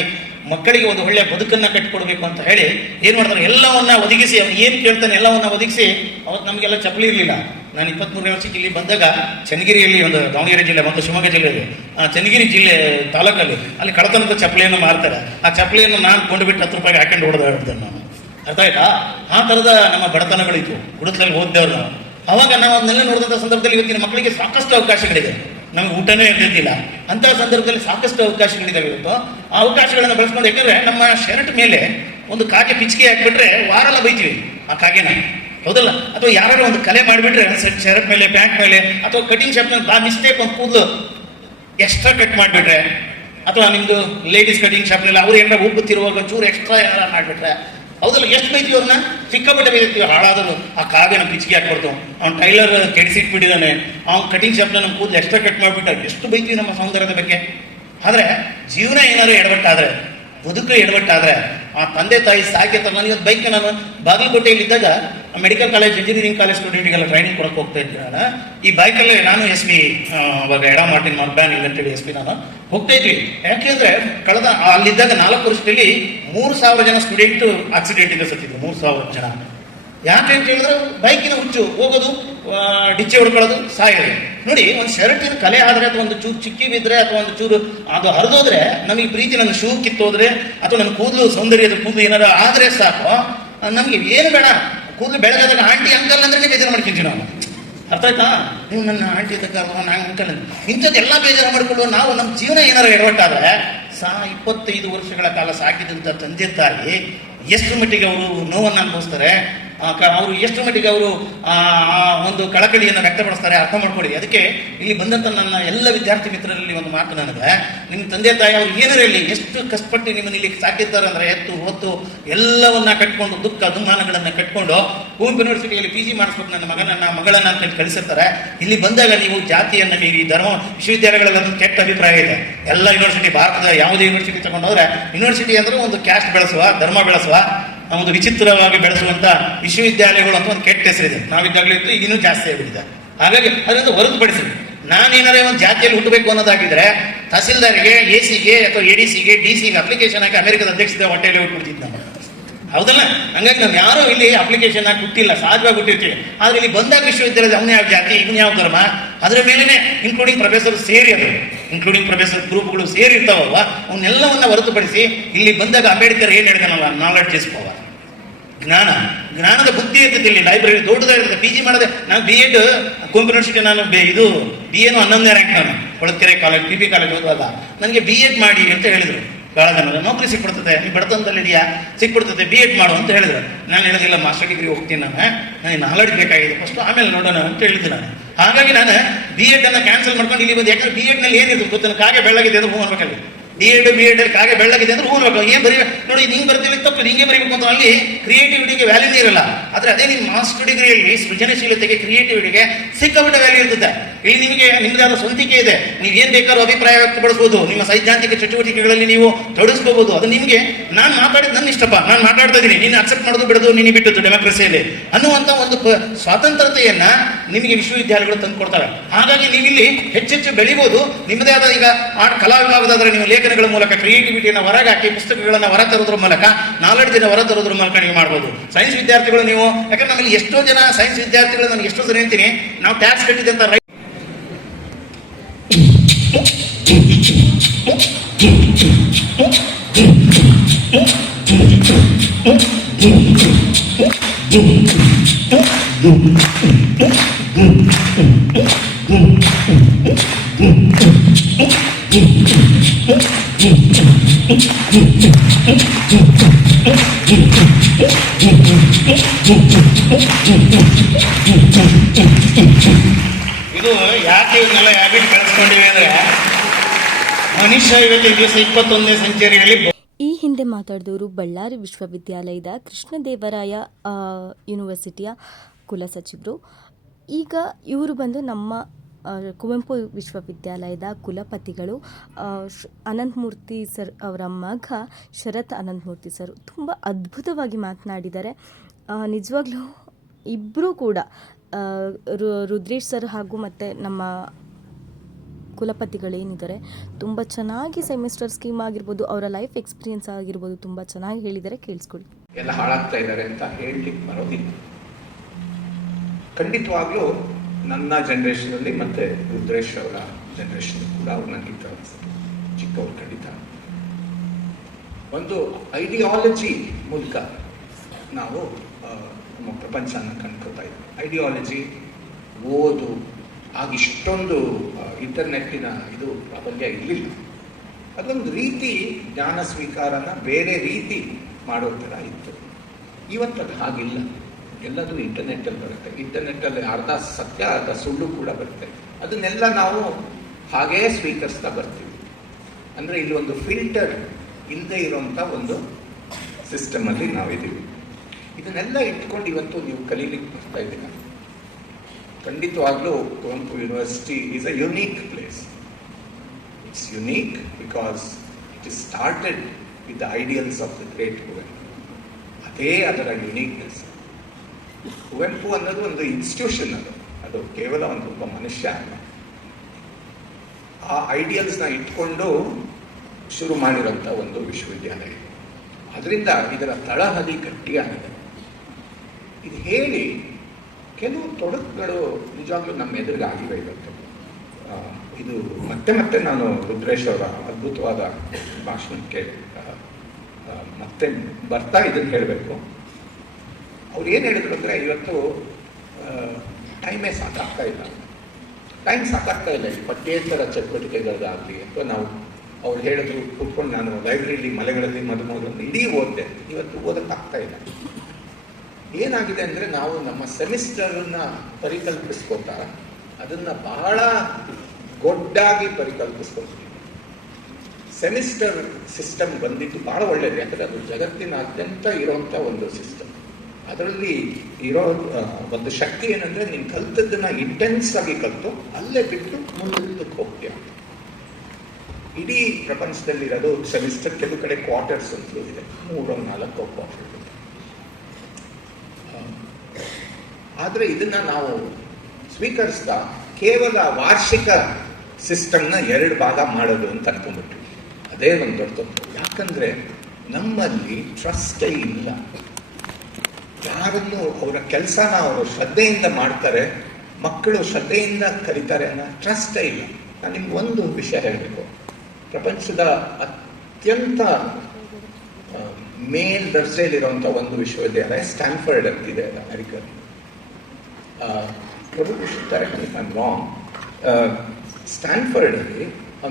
ಮಕ್ಕಳಿಗೆ ಒಂದು ಒಳ್ಳೆಯ ಬದುಕನ್ನ ಕಟ್ಟಿಕೊಡ್ಬೇಕು ಅಂತ ಹೇಳಿ ಏನು ಮಾಡ್ತಾರೆ? ಎಲ್ಲವನ್ನ ಒದಗಿಸಿ ಅವ್ನು ಏನು ಕೇಳ್ತಾನೆ ಎಲ್ಲವನ್ನ ಒದಗಿಸಿ ಅವತ್ತು ನಮಗೆಲ್ಲ ಚಪ್ಪಲಿ ಇರಲಿಲ್ಲ. ನಾನು ಇಪ್ಪತ್ಮೂರನೇ ವರ್ಷಕ್ಕೆ ಇಲ್ಲಿ ಬಂದಾಗ ಚನ್ನಗಿರಿಯಲ್ಲಿ ಒಂದು ದಾವಣಗೆರೆ ಜಿಲ್ಲೆ, ಮತ್ತು ಶಿವಮೊಗ್ಗ ಜಿಲ್ಲೆಯಲ್ಲಿ ಆ ಚನ್ನಗಿರಿ ಜಿಲ್ಲೆ ತಾಲೂಕಲ್ಲಿ ಅಲ್ಲಿ ಕಡತನದ ಚಪ್ಪಲಿಯನ್ನು ಮಾರ್ತಾರೆ. ಆ ಚಪ್ಪಲಿಯನ್ನು ನಾನು ಕೊಂಡುಬಿಟ್ಟು ಹತ್ತು ರೂಪಾಯಿಗೆ ಹಾಕೊಂಡು ಹೊಡೆದಾಡ್ತೇನೆ ನಾನು. ಅರ್ಥ ಆಯ್ತಾ? ಆ ಥರದ ನಮ್ಮ ಬಡತನಗಳಿತ್ತು ಗುಡಿಸಲಲ್ಲಿ ಓದ್ದವ್ರು ನಾವು. ಅವಾಗ ನಾವು ಅದನ್ನೆಲ್ಲ ನೋಡಿದಂಥ ಸಂದರ್ಭದಲ್ಲಿ ಇವತ್ತಿನ ಮಕ್ಕಳಿಗೆ ಸಾಕಷ್ಟು ಅವಕಾಶಗಳಿದೆ ನಮಗೆ ಊಟನೇ ಇರ್ತಿದ್ದಿಲ್ಲ. ಅಂತಹ ಸಂದರ್ಭದಲ್ಲಿ ಸಾಕಷ್ಟು ಅವಕಾಶಗಳಿದಾವೆ ಇವತ್ತು. ಆ ಅವಕಾಶಗಳನ್ನು ಬಳಸ್ಕೊಂಡು ಯಾಕಂದ್ರೆ ನಮ್ಮ ಶರ್ಟ್ ಮೇಲೆ ಒಂದು ಕಾಗೆ ಪಿಚ್ಕೆ ಹಾಕ್ಬಿಟ್ರೆ ವಾರಲ್ಲ ಬೈತೀವಿ. ಆ ಕಾಗೆನ. ಹೌದಲ್ಲ? ಅಥವಾ ಯಾರು ಒಂದು ಕಲೆ ಮಾಡಿಬಿಟ್ರೆ, ಶರ್ಟ್ ಮೇಲೆ, ಪ್ಯಾಂಟ್ ಮೇಲೆ, ಅಥವಾ ಕಟಿಂಗ್ ಶಾಪ್ ಆ ಮಿಸ್ಟೇಕ್ ಒಂದು ಕೂದಲು ಎಕ್ಸ್ಟ್ರಾ ಕಟ್ ಮಾಡಿಬಿಟ್ರೆ, ಅಥವಾ ನಿಮ್ಮದು ಲೇಡೀಸ್ ಕಟಿಂಗ್ ಶಾಪ್ನಲ್ಲಿ ಅವ್ರು ಏನಾರ ಉಬ್ಬುತ್ತಿರುವಾಗ ಚೂರು ಎಕ್ಸ್ಟ್ರಾ ಏನಾರ ಮಾಡಿಬಿಟ್ರೆ ಹೌದಲ್ಲ, ಎಷ್ಟು ಬೈತೀವಿ ಅವ್ರನ್ನ? ಸಿಕ್ಕಾಪಟ್ಟೆ ಬೈತೀವಿ ಹಾಳಾದ್ರು ಆ ಕಾಗೆ ನಮ್ಮ ಪಿಚ್ಗೆ ಹಾಕ್ಬಿಡ್ತು. ಅವ್ನ ಟೈಲರ್ ಕೆಡಿಸಿಟ್ಬಿಟ್ಟಿದ್ದಾನೆ ಅವ್ನ ಕಟಿಂಗ್ ಶಾಪ್ನ ನಮ್ಮ ಕೂದಲು ಎಕ್ಸ್ಟ್ರಾ ಕಟ್ ಮಾಡಿಬಿಟ್ಟ ಎಷ್ಟು ಬೈತೀವಿ ನಮ್ಮ ಸೌಂದರ್ಯದ ಬಗ್ಗೆ. ಆದರೆ, ಜೀವನ ಏನಾದ್ರು ಎಡವಟ್ಟಾದ್ರೆ ಬದುಕು ಎಡವಟ್ಟಾದ್ರೆ, ಆ ತಂದೆ ತಾಯಿ ಸಾಕಿರ್ತಾರೆ ನಾನು ಇವತ್ತು ಬೈಕ್ ನಾನು ಬಾಗಲಕೋಟೆಯಲ್ಲಿ ಇದ್ದಾಗ ಮೆಡಿಕಲ್ ಕಾಲೇಜ್ ಇಂಜಿನಿಯರಿಂಗ್ ಕಾಲೇಜ್ ಸ್ಟೂಡೆಂಟ್ಗೆಲ್ಲ ಟ್ರೈನಿಂಗ್ ಕೊಡಕ್ಕೆ ಹೋಗ್ತಾ ನಾನು. ಈ ಬೈಕಲ್ಲೇ ನಾನು ಎಸ್ ಪಿ ಅವಾಗ ಎಡ ಮಾರ್ಟಿನ್ ಮರ್ಬ್ಯಾನ್ ಇಲ್ಲಂತೇಳಿ ಎಸ್ ಪಿ ನಾನು. ಹೋಗ್ತಾ ಇದ್ವಿ. ಯಾಕೆಂದ್ರೆ ಕಳೆದ ಅಲ್ಲಿದ್ದಾಗ ನಾಲ್ಕು ವರ್ಷದಲ್ಲಿ ಮೂರು ಸಾವಿರ ಜನ ಸ್ಟೂಡೆಂಟ್ ಆಕ್ಸಿಡೆಂಟ್ ಇಂದ ಸತ್ತಿದ್ರು, ಮೂರು ಸಾವಿರ ಜನ. ಯಾಕೆ ಅಂತ ಹೇಳಿದ್ರೆ ಬೈಕಿನ ಹುಚ್ಚು, ಹೋಗೋದು ಡಿಚ್ಚೆ ಹೊಡ್ಕೊಳ್ಳೋದು, ಸಾಯೋದು. ನೋಡಿ, ಒಂದು ಶರ್ಟಿನ ಕಲೆ ಆದರೆ ಅಥವಾ ಒಂದು ಚೂರು ಚಿಕ್ಕಿ ಬಿದ್ದರೆ ಅಥವಾ ಒಂದು ಚೂರು ಅದು ಹರಿದೋದ್ರೆ ನಮಗೆ ಪ್ರೀತಿ ನನ್ನ ಶೂ ಕಿತ್ತೋದ್ರೆ ಅಥವಾ ನನ್ನ ಕೂದಲು ಸೌಂದರ್ಯದ ಕೂದಲು ಏನಾದ್ರು ಆದರೆ ಸಾಕು ನಮಗೆ ಏನು ಬೇಡ. ಕೂದಲು ಬೆಳಗಾದಾಗ ಆಂಟಿ ಅಂಕಲ್ ಅಂದ್ರೆ ಬೇಜಾರು ಮಾಡ್ಕೊಂತೀವಿ ನಾವು. ಅರ್ಥ ಆಯ್ತಾ? ನೀವು ನನ್ನ ಆಂಟಿ ಇದ್ದಕ್ಕ ನಾನು ನಾನು ಅಂಕಲ್ ಇಂಥದ್ದೆಲ್ಲ ಬೇಜಾರು ಮಾಡಿಕೊಂಡು ನಾವು ನಮ್ಮ ಜೀವನ ಏನಾರು ಎಡವಟ್ಟಾದ್ರೆ ಸಾ ಇಪ್ಪತ್ತೈದು ವರ್ಷಗಳ ಕಾಲ ಸಾಕಿದಂಥ ತಂದೆ ತಾಯಿ ಎಷ್ಟು ಮಟ್ಟಿಗೆ ಅವರು ನೋವನ್ನು ಅನುಭವಿಸ್ತಾರೆ? ಅವರು ಎಷ್ಟು ಮಟ್ಟಿಗೆ ಅವರು, ಆ ಒಂದು ಕಳಕಳಿಯನ್ನು ವ್ಯಕ್ತಪಡಿಸ್ತಾರೆ ಅರ್ಥ ಮಾಡ್ಕೊಳ್ಳಿ. ಅದಕ್ಕೆ ಇಲ್ಲಿ ಬಂದಂಥ ನನ್ನ ಎಲ್ಲ ವಿದ್ಯಾರ್ಥಿ ಮಿತ್ರರಲ್ಲಿ ಒಂದು ಮಾತು ನನಗೆ. ನಿಮ್ಮ ತಂದೆ ತಾಯಿ ಅವ್ರು ಏನಾರು ಹೇಳಿ, ಎಷ್ಟು ಕಷ್ಟಪಟ್ಟು ನಿಮ್ಮನ್ನು ಇಲ್ಲಿ ಸಾಕಿದ್ದಾರೆ ಅಂದ್ರೆ ಎತ್ತು, ಹೊತ್ತು ಎಲ್ಲವನ್ನ ಕಟ್ಕೊಂಡು, ದುಃಖ ದುಮ್ಮಾನಗಳನ್ನು ಕಟ್ಕೊಂಡು ಕುವೆಂಪು ಯೂನಿವರ್ಸಿಟಿಯಲ್ಲಿ ಪಿ ಜಿ ಮಾಡಿಸ್ಬೇಕು ನನ್ನ ಮಗನನ್ನ, ಮಗಳನ್ನ ಅಂತ ಕಳಿಸಿರ್ತಾರೆ. ಇಲ್ಲಿ ಬಂದಾಗ ನೀವು ಜಾತಿಯನ್ನ ಮೀರಿ, ಧರ್ಮ ವಿಶ್ವವಿದ್ಯಾಲಯಗಳಲ್ಲಿ ಒಂದು ಕೆಟ್ಟ ಅಭಿಪ್ರಾಯ ಇದೆ. ಎಲ್ಲ ಯೂನಿವರ್ಸಿಟಿ ಭಾರತದ ಯಾವುದೇ ಯೂನಿವರ್ಸಿಟಿ ತಗೊಂಡೋದ್ರೆ ಯೂನಿವರ್ಸಿಟಿ ಅಂದ್ರೆ ಒಂದು ಕ್ಯಾಸ್ಟ್ ಬೆಳೆಸುವ, ಧರ್ಮ ಬೆಳೆಸುವ ಒಂದು ವಿಚಿತ್ರವಾಗಿ ಬೆಳೆಸುವಂಥ ವಿಶ್ವವಿದ್ಯಾಲಯಗಳು ಅಂತ ಒಂದು ಕೆಟ್ಟ ಹೆಸರಿದೆ ನಾವಿದ್ದಾಗಲೇ ಇತ್ತು ಈಗಿನೂ ಜಾಸ್ತಿ ಆಗಿಬಿಟ್ಟಿದೆ. ಹಾಗಾಗಿ ಅದರಿಂದ ಹೊರತುಪಡಿಸಿ ನಾನೇನಾರೇ ಒಂದು ಜಾತಿಯಲ್ಲಿ ಹುಟ್ಟಬೇಕು ಅನ್ನೋದಾಗಿದ್ರೆ ತಹಸೀಲ್ದಾರ್ಗೆ ಎ ಸಿಗೆ ಅಥವಾ ಎ ಡಿ ಸಿಗೆ ಡಿ ಸಿಗೆ ಅಪ್ಲಿಕೇಶನ್ ಹಾಕಿ ಅಮೆರಿಕದ ಅಧ್ಯಕ್ಷತೆ ಹೊಟ್ಟೆಯಲ್ಲಿ ಹುಟ್ಬಿಡ್ತಿದ್ದು ನಾನು ಹೌದಲ್ಲ? ಹಂಗಾಗಿ ನಾವು ಯಾರೋ ಇಲ್ಲಿ ಅಪ್ಲಿಕೇಶನ್ ಕೊಟ್ಟಿಲ್ಲ ಹುಟ್ಟಿಲ್ಲ ಸಹಜವಾಗಿ ಹುಟ್ಟಿರ್ತೀವಿ. ಆದರೆ ಇಲ್ಲಿ ಬಂದಾಗ ವಿಶ್ವವಿದ್ಯಾಲಯದ ಅವನ ಯಾವ ಜಾತಿ, ಇವನು ಯಾವ ಧರ್ಮ? ಅದರ ಮೇಲೇ ಇನ್ಕ್ಲೂಡಿಂಗ್ ಪ್ರೊಫೆಸರ್ ಸೇರಿ ಅದು. ಇನ್ಕ್ಲೂಡಿಂಗ್ ಪ್ರೊಫೆಸರ್ ಗ್ರೂಪ್ಗಳು ಸೇರಿ ಇರ್ತಾವಲ್ವ? ಅವನ್ನೆಲ್ಲವನ್ನ ಹೊರತುಪಡಿಸಿ ಇಲ್ಲಿ ಬಂದಾಗ ಅಂಬೇಡ್ಕರ್ ಏನು ಹೇಳ್ತಾನಲ್ಲ? ನಾಲೆಡ್ಜ್ ಇಸ್ಕೋವ ಜ್ಞಾನ. ಜ್ಞಾನದ ಬುದ್ಧಿ ಇರ್ತದೆ ಇಲ್ಲಿ. ಲೈಬ್ರರಿ ದೊಡ್ಡದಾಗಿರ್ತದೆ. ಪಿ ಜಿ ಮಾಡಿದೆ. ನಾನು ಬಿ ಎಡ್ ಯೂನಿವರ್ಸಿಟಿ ನಾನು ಇದು ಬಿ ಎನು ಹನ್ನೊಂದನೇ ರ್ಯಾಂಕ್ ನಾನು. Holalkere college P B college ಓದುವಾಗ. ನನಗೆ ಬಿ ಎಡ್ ಮಾಡಿ ಅಂತ ಹೇಳಿದ್ರು. ಜನ ನೌಕರಿ ಸಿಕ್ಬಿಡ್ತದೆ. ನೀವು ಬಡತನದಲ್ಲಿ ಇದೆಯಾ ಸಿಕ್ಬಿಡ್ತದೆ. ಬಿ ಎಡ್ ಮಾಡು ಅಂತ ಹೇಳಿದ್ರು. ನಾನು ಹೇಳೋದಿಲ್ಲ ಮಾಸ್ಟರ್ ಡಿಗ್ರಿ ಹೋಗ್ತೀನಿ ನಾನು. ನಾನು ನಾಲೆಡ್ ಬೇಕಾಗಿದೆ ಫಸ್ಟ್ ಆಮೇಲೆ ನೋಡೋಣ ಅಂತ ಹೇಳಿದ್ದೆ ನಾನು. ಹಾಗಾಗಿ ನಾನು ಬಿ ಎಡ್ ಅನ್ನು ಕ್ಯಾನ್ಸಲ್ ಮಾಡ್ಕೊಂಡು ಇಲ್ಲಿ ಬಂದು, ಯಾಕಂದ್ರೆ ಬಿ ಎಡ್ನಲ್ಲಿ ನಲ್ಲಿ ಏನಿರ್ತದೆ ಗೊತ್ತಿಲ್ಲ ಕಾಗೆ ಬೆಳಗ್ಗೆ ಅಂದ್ರೆ ಹೂ ಅನ್ಬೇಕಲ್ಲಿ. ಡಿ ಎಡ್ ಬಿ ಎಡ್ ಕಾಗೆ ಬೆಳ್ಳಗಿದೆ ಅಂದ್ರೆ ಹೂ ಏನು ಬರೀ ನೋಡಿ ನೀವು ಬರ್ತೀವಿ ತಪ್ಪು. ಹಿಂಗೆ ಬರೀಬೇಕು ಅಂತ ಅಲ್ಲಿ ಕ್ರಿಯೇಟಿವಿಟಿಗೆ ವ್ಯಾಲ್ಯೂನೇ ಇರಲ್ಲ. ಆದ್ರೆ ಅದೇ ನಿಮ್ಮ ಮಾಸ್ಟರ್ ಡಿಗ್ರಿಯಲ್ಲಿ ಸೃಜನಶೀಲತೆಗೆ ಕ್ರಿಯೇಟಿವಿಟಿಗೆ ಸಿಕ್ಕಾಪಟ್ಟೆ ವ್ಯಾಲ್ಯೂ ಇರ್ತದೆ. ಇಲ್ಲಿ ನಿಮಗೆ ನಿಮ್ದಾದ ಸ್ವಂತಿಕೆ ಇದೆ. ನೀವು ಏನ್ ಬೇಕಾದ್ರೂ ಅಭಿಪ್ರಾಯ ವ್ಯಕ್ತಪಡಿಸಬಹುದು ನಿಮ್ಮ ಸೈದ್ಧಾಂತಿಕ ಚಟುವಟಿಕೆಗಳಲ್ಲಿ ನೀವು ತೊಡಗಿಸ್ಕೋಬಹುದು. ಅದು ನಿಮಗೆ, ನಾನು ಮಾತಾಡಿದ ನನ್ನ ಇಷ್ಟಪ್ಪ. ನಾನು ಮಾತಾಡ್ತಾ ಇದ್ದೀನಿ. ನೀನು ಅಕ್ಸೆಪ್ಟ್ ಮಾಡೋದು ಬಿಡೋದು ನೀನು ಬಿಟ್ಟದ್ದು ಡೆಮೋಕ್ರಸಿಯಲ್ಲಿ ಅನ್ನುವಂತ ಒಂದು ಸ್ವಾತಂತ್ರ್ಯತೆಯನ್ನ ನಿಮಗೆ ವಿಶ್ವವಿದ್ಯಾಲಯಗಳು ತಂದು ಕೊಡ್ತಾರೆ ಹಾಗಾಗಿ ನೀವಿಲ್ಲಿ ಹೆಚ್ಚೆಚ್ಚು ಬೆಳಿಬಹುದು ನಿಮ್ಮದೇ ಆದ ಈಗ ಆರ್ಟ್ ಕಲಾ ವಿಭಾಗದಾದ್ರೆ ನೀವು ಲೇಖನಗಳ ಮೂಲಕ ಕ್ರಿಯೇಟಿವಿಟಿಯನ್ನು ಹೊರಗಾಕಿ, ಪುಸ್ತಕಗಳನ್ನು ಹೊರ ತರೋದ್ರ ಮೂಲಕ ನಾಲೆಡ್ಜ್ ಹೊರ ತರೋದ್ರ ಮೂಲಕ ನೀವು ಮಾಡ್ಬೋದು. ಸೈನ್ಸ್ ವಿದ್ಯಾರ್ಥಿಗಳು ನೀವು, ಯಾಕಂದ್ರೆ ನಮ್ಮಲ್ಲಿ ಎಷ್ಟೋ ಜನ ಸೈನ್ಸ್ ವಿದ್ಯಾರ್ಥಿಗಳು, ನಾನು ಎಷ್ಟೋ ಜನ ಹೇಳ್ತೀನಿ, ನಾವು ಟ್ಯಾಕ್ಸ್ ಕಟ್ಟಿದಂತ ರೈಟ್ ಇದು ಯಾಕೆ ಇವನ್ನೆಲ್ಲ ಹ್ಯಾಬಿಟ್ ಕಳಿಸ್ಕೊಂಡಿವೆ ಅಂದ್ರೆ ಮನುಷ್ಯ ಇವತ್ತಿನ ದಿವಸ ಇಪ್ಪತ್ತೊಂದನೇ ಸೆಂಚುರಿಯಲ್ಲಿ ಈ ಹಿಂದೆ ಮಾತಾಡಿದವರು ಬಳ್ಳಾರಿ ವಿಶ್ವವಿದ್ಯಾಲಯದ ಕೃಷ್ಣದೇವರಾಯ ಯೂನಿವರ್ಸಿಟಿಯ ಕುಲಸಚಿವರು ಈಗ ಇವರು ಬಂದು ನಮ್ಮ ಕುವೆಂಪು ವಿಶ್ವವಿದ್ಯಾಲಯದ ಕುಲಪತಿಗಳು ಅನಂತಮೂರ್ತಿ ಸರ್ ಅವರ ಮಗ ಶರತ್ ಅನಂತಮೂರ್ತಿ ಸರ್ ತುಂಬ ಅದ್ಭುತವಾಗಿ ಮಾತನಾಡಿದ್ದಾರೆ. ನಿಜವಾಗ್ಲೂ ಇಬ್ಬರೂ ಕೂಡ ರುದ್ರೇಶ್ ಸರ್ ಹಾಗೂ ಮತ್ತು ನಮ್ಮ ಕುಲಪತಿಗಳೇನಿದ್ದಾರೆ ತುಂಬ ಚೆನ್ನಾಗಿ ಸೆಮಿಸ್ಟರ್ ಸ್ಕೀಮ್ ಆಗಿರ್ಬೋದು, ಅವರ ಲೈಫ್ ಎಕ್ಸ್ಪೀರಿಯನ್ಸ್ ಆಗಿರ್ಬೋದು ತುಂಬ ಚೆನ್ನಾಗಿ ಹೇಳಿದರೆ ಕೇಳಿಸ್ಕೊಳ್ಳಿ ಎಲ್ಲ ಹಾಳಾಗ್ತಾ ಇದ್ದಾರೆ ಅಂತ ಹೇಳಲಿಕ್ಕೆ ಬರೋದಿಲ್ಲ. ಖಂಡಿತವಾಗ್ಲೂ ನನ್ನ ಜನ್ರೇಷನಲ್ಲಿ ಮತ್ತೆ ರುದ್ರೇಶ್ ಅವರ ಜನರೇಷನ್ ಕೂಡ ಅವ್ರು ನನಗಿಂತ ಚಿಕ್ಕವ್ರು ಖಂಡಿತ. ಒಂದು ಐಡಿಯಾಲಜಿ ಮೂಲಕ ನಾವು ನಮ್ಮ ಪ್ರಪಂಚನ ಕಂಡ್ಕೊತಾ ಇದ್ವಿ ಐಡಿಯಾಲಜಿ ಓದು, ಆಗ ಇಷ್ಟೊಂದು ಇಂಟರ್ನೆಟ್ಟಿನ ಇದು ಪ್ರಾಬಲ್ಯ ಇರಲಿಲ್ಲ. ಅದೊಂದು ರೀತಿ ಜ್ಞಾನ ಸ್ವೀಕಾರನ ಬೇರೆ ರೀತಿ ಮಾಡೋ ಥರ ಇತ್ತು. ಇವತ್ತದು ಹಾಗಿಲ್ಲ. ಎಲ್ಲದೂ ಇಂಟರ್ನೆಟ್ಟಲ್ಲಿ ಬರುತ್ತೆ. ಇಂಟರ್ನೆಟ್ಟಲ್ಲಿ ಅರ್ಧ ಸತ್ಯ, ಅರ್ಧ ಸುಳ್ಳು ಕೂಡ ಬರುತ್ತೆ. ಅದನ್ನೆಲ್ಲ ನಾವು ಹಾಗೇ ಸ್ವೀಕರಿಸ್ತಾ ಬರ್ತೀವಿ. ಅಂದರೆ ಇಲ್ಲಿ ಒಂದು ಫಿಲ್ಟರ್ ಇಲ್ಲದೆ ಇರುವಂಥ ಒಂದು ಸಿಸ್ಟಮಲ್ಲಿ ನಾವಿದ್ದೀವಿ ಇದನ್ನೆಲ್ಲ ಇಟ್ಕೊಂಡು ಇವತ್ತು ನೀವು ಕಲೀಲಿಕ್ಕೆ ಬರ್ತಾ ಇದ್ದೀರಾ? ಖಂಡಿತವಾಗ್ಲೂ Kuvempu university is a unique place it's unique because it is started with the ideals of the great Kuvempu ಅದೇ ಅದರ ಯುನೀಕ್ನೆಸ್ ಕುವೆಂಪು ಅನ್ನೋದು ಒಂದು ಇನ್ಸ್ಟಿಟ್ಯೂಷನ್ ಅದು ಅದು ಕೇವಲ ಒಂದು ಒಬ್ಬ ಮನುಷ್ಯ ಅಲ್ಲ ಆ ಐಡಿಯಲ್ಸ್ನ ಇಟ್ಕೊಂಡು ಶುರು ಮಾಡಿರೋಂಥ ಒಂದು ವಿಶ್ವವಿದ್ಯಾಲಯ. ಅದರಿಂದ ಇದರ ತಳಹದಿ ಗಟ್ಟಿಯಾಗಿದೆ ಇದು ಹೇಳಿ ಕೆಲವು ತೊಡಕುಗಳು ನಿಜವಾಗ್ಲೂ ನಮ್ಮ ಎದುರಿಗೆ ಆಗಿವೆ ಇವತ್ತು ಇದು ಮತ್ತೆ ಮತ್ತೆ ನಾನು ರುದ್ರೇಶ್ ಅವರ ಅದ್ಭುತವಾದ ಭಾಷಣಕ್ಕೆ ಮತ್ತೆ ಬರ್ತಾ ಇದನ್ನು ಹೇಳಬೇಕು ಅವ್ರು ಏನು ಹೇಳಿದ್ರು ಅಂದರೆ, ಇವತ್ತು ಟೈಮೇ ಸಾಕಾಗ್ತಾ ಇಲ್ಲ. ಟೈಮ್ ಸಾಕಾಗ್ತಾ ಇಲ್ಲ. ಈ ಪಠ್ಯೇತರ ಚಟುವಟಿಕೆಗಳಿಗಾಗಲಿ ಅಥವಾ ನಾವು ಅವ್ರು ಹೇಳಿದ್ರು, ಕೂತ್ಕೊಂಡು ನಾನು ಲೈಬ್ರರಿಲಿ, ಮಲೆಗಳಲ್ಲಿ ಮದುಮಗಳನ್ನು ಇಡೀ ಓದಿದೆ. ಇವತ್ತು ಓದೋಕ್ಕಾಗ್ತಾ ಇಲ್ಲ. ಏನಾಗಿದೆ ಅಂದರೆ, ನಾವು ನಮ್ಮ ಸೆಮಿಸ್ಟರನ್ನು ಪರಿಕಲ್ಪಿಸ್ಕೊತಾ, ಅದನ್ನು ಬಹಳ ಗೊಡ್ಡಾಗಿ ಪರಿಕಲ್ಪಿಸ್ಕೊತೀವಿ ಸೆಮಿಸ್ಟರ್ ಸಿಸ್ಟಮ್ ಬಂದಿದ್ದು ಬಹಳ ಒಳ್ಳೆಯದು ಯಾಕಂದರೆ ಅದು ಜಗತ್ತಿನಾದ್ಯಂತ ಇರುವಂಥ ಒಂದು ಸಿಸ್ಟಮ್. ಅದರಲ್ಲಿ ಇರೋ ಒಂದು ಶಕ್ತಿ ಏನಂದ್ರೆ ನೀನು ಕಲ್ತದ್ದನ್ನ ಇಂಟೆನ್ಸ್ ಆಗಿ ಕಲಿತು, ಅಲ್ಲೇ ಬಿಟ್ಟು ಮುಂದಕ್ಕೆ ಹೋಗ್ತೀಯ. ಇಡೀ ಪ್ರಪಂಚದಲ್ಲಿರೋದು ಸೆಮಿಸ್ಟರ್ ಕೆಲವು ಕಡೆ ಕ್ವಾರ್ಟರ್ಸ್ ಅಂತಲೂ ಇದೆ. ಮೂರು, ನಾಲ್ಕು ಕ್ವಾರ್ಟರ್ ಆದರೆ ಇದನ್ನ ನಾವು ಸ್ವೀಕರಿಸ್ತಾ ಕೇವಲ ವಾರ್ಷಿಕ ಸಿಸ್ಟಮ್ನ ಎರಡು ಭಾಗ ಮಾಡೋದು ಅಂತ ಅನ್ಕೊಂಡ್ಬಿಟ್ವಿ. ಅದೇ ಒಂದು ದೊಡ್ಡ ಯಾಕಂದ್ರೆ ನಮ್ಮಲ್ಲಿ ಟ್ರಸ್ಟೇ ಇಲ್ಲ. ಯಾರನ್ನು ಅವರ ಕೆಲಸನ ಅವರು ಶ್ರದ್ಧೆಯಿಂದ ಮಾಡ್ತಾರೆ, ಮಕ್ಕಳು ಶ್ರದ್ಧೆಯಿಂದ ಕಲಿತಾರೆ ಅನ್ನೋ ಟ್ರಸ್ಟ್ ಇಲ್ಲ. ನಾನು ನಿಮ್ಗೆ ಒಂದು ವಿಷಯ ಹೇಳಬೇಕು. ಪ್ರಪಂಚದ ಅತ್ಯಂತ ಮೇಲ್ ದರ್ಜೆಯಲ್ಲಿರುವಂಥ ಒಂದು ವಿಶ್ವವಿದ್ಯಾಲಯ ಸ್ಟ್ಯಾನ್ಫರ್ಡ್ ಅಂತಿದೆ ಅಮೆರಿಕನ್ ರಾಂಗ್ ಸ್ಟ್ಯಾನ್ಫರ್ಡಲ್ಲಿ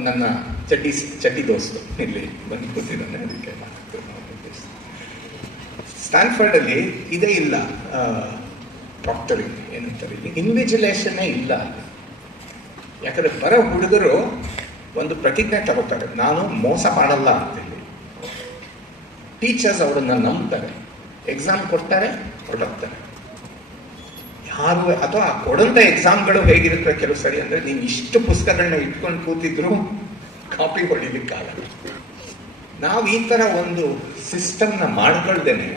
ನನ್ನ ಚಡ್ಡಿ ಚಡ್ಡಿ ದೋಸ್ತು. ಇಲ್ಲಿ ಬಂದು ಕೂತಿದ್ದಾನೆ, ಅದಕ್ಕೆ ಸ್ಟ್ಯಾನ್ಫರ್ಡ್ ಅಲ್ಲಿ ಇದೇ ಇಲ್ಲ ಡಾಕ್ಟರಿಗೆ ಏನಂತಾರೆ, ಇಲ್ಲಿ ಇನ್ವಿಜಿಲೇಷನ್ನೇ ಇಲ್ಲ ಯಾಕಂದ್ರೆ ಬರೋ ಹುಡುಗರು ಒಂದು ಪ್ರತಿಜ್ಞೆ ತಗೋತಾರೆ, ನಾನು ಮೋಸ ಮಾಡಲ್ಲ ಅಂತೇಳಿ. ಟೀಚರ್ಸ್ ಅವರನ್ನ ನಂಬ್ತಾರೆ ಎಕ್ಸಾಮ್ ಕೊಡ್ತಾರೆ ಹೊರಟೋಗ್ತಾರೆ ಯಾರು, ಅಥವಾ ಕೊಡಂತ ಎಕ್ಸಾಮ್ಗಳು ಹೇಗಿರುತ್ತೆ ಕೆಲವು ಸರಿ ಅಂದ್ರೆ, ನೀನು ಇಷ್ಟು ಪುಸ್ತಕಗಳನ್ನ ಇಟ್ಕೊಂಡು ಕೂತಿದ್ರು ಕಾಪಿ ಹೊಡಿಲಿಕ್ಕಾಗಲ್ಲ. ನಾವು ಈ ತರ ಒಂದು ಸಿಸ್ಟಮ್ನ ಮಾಡ್ಕೊಳ್ದೇನೆ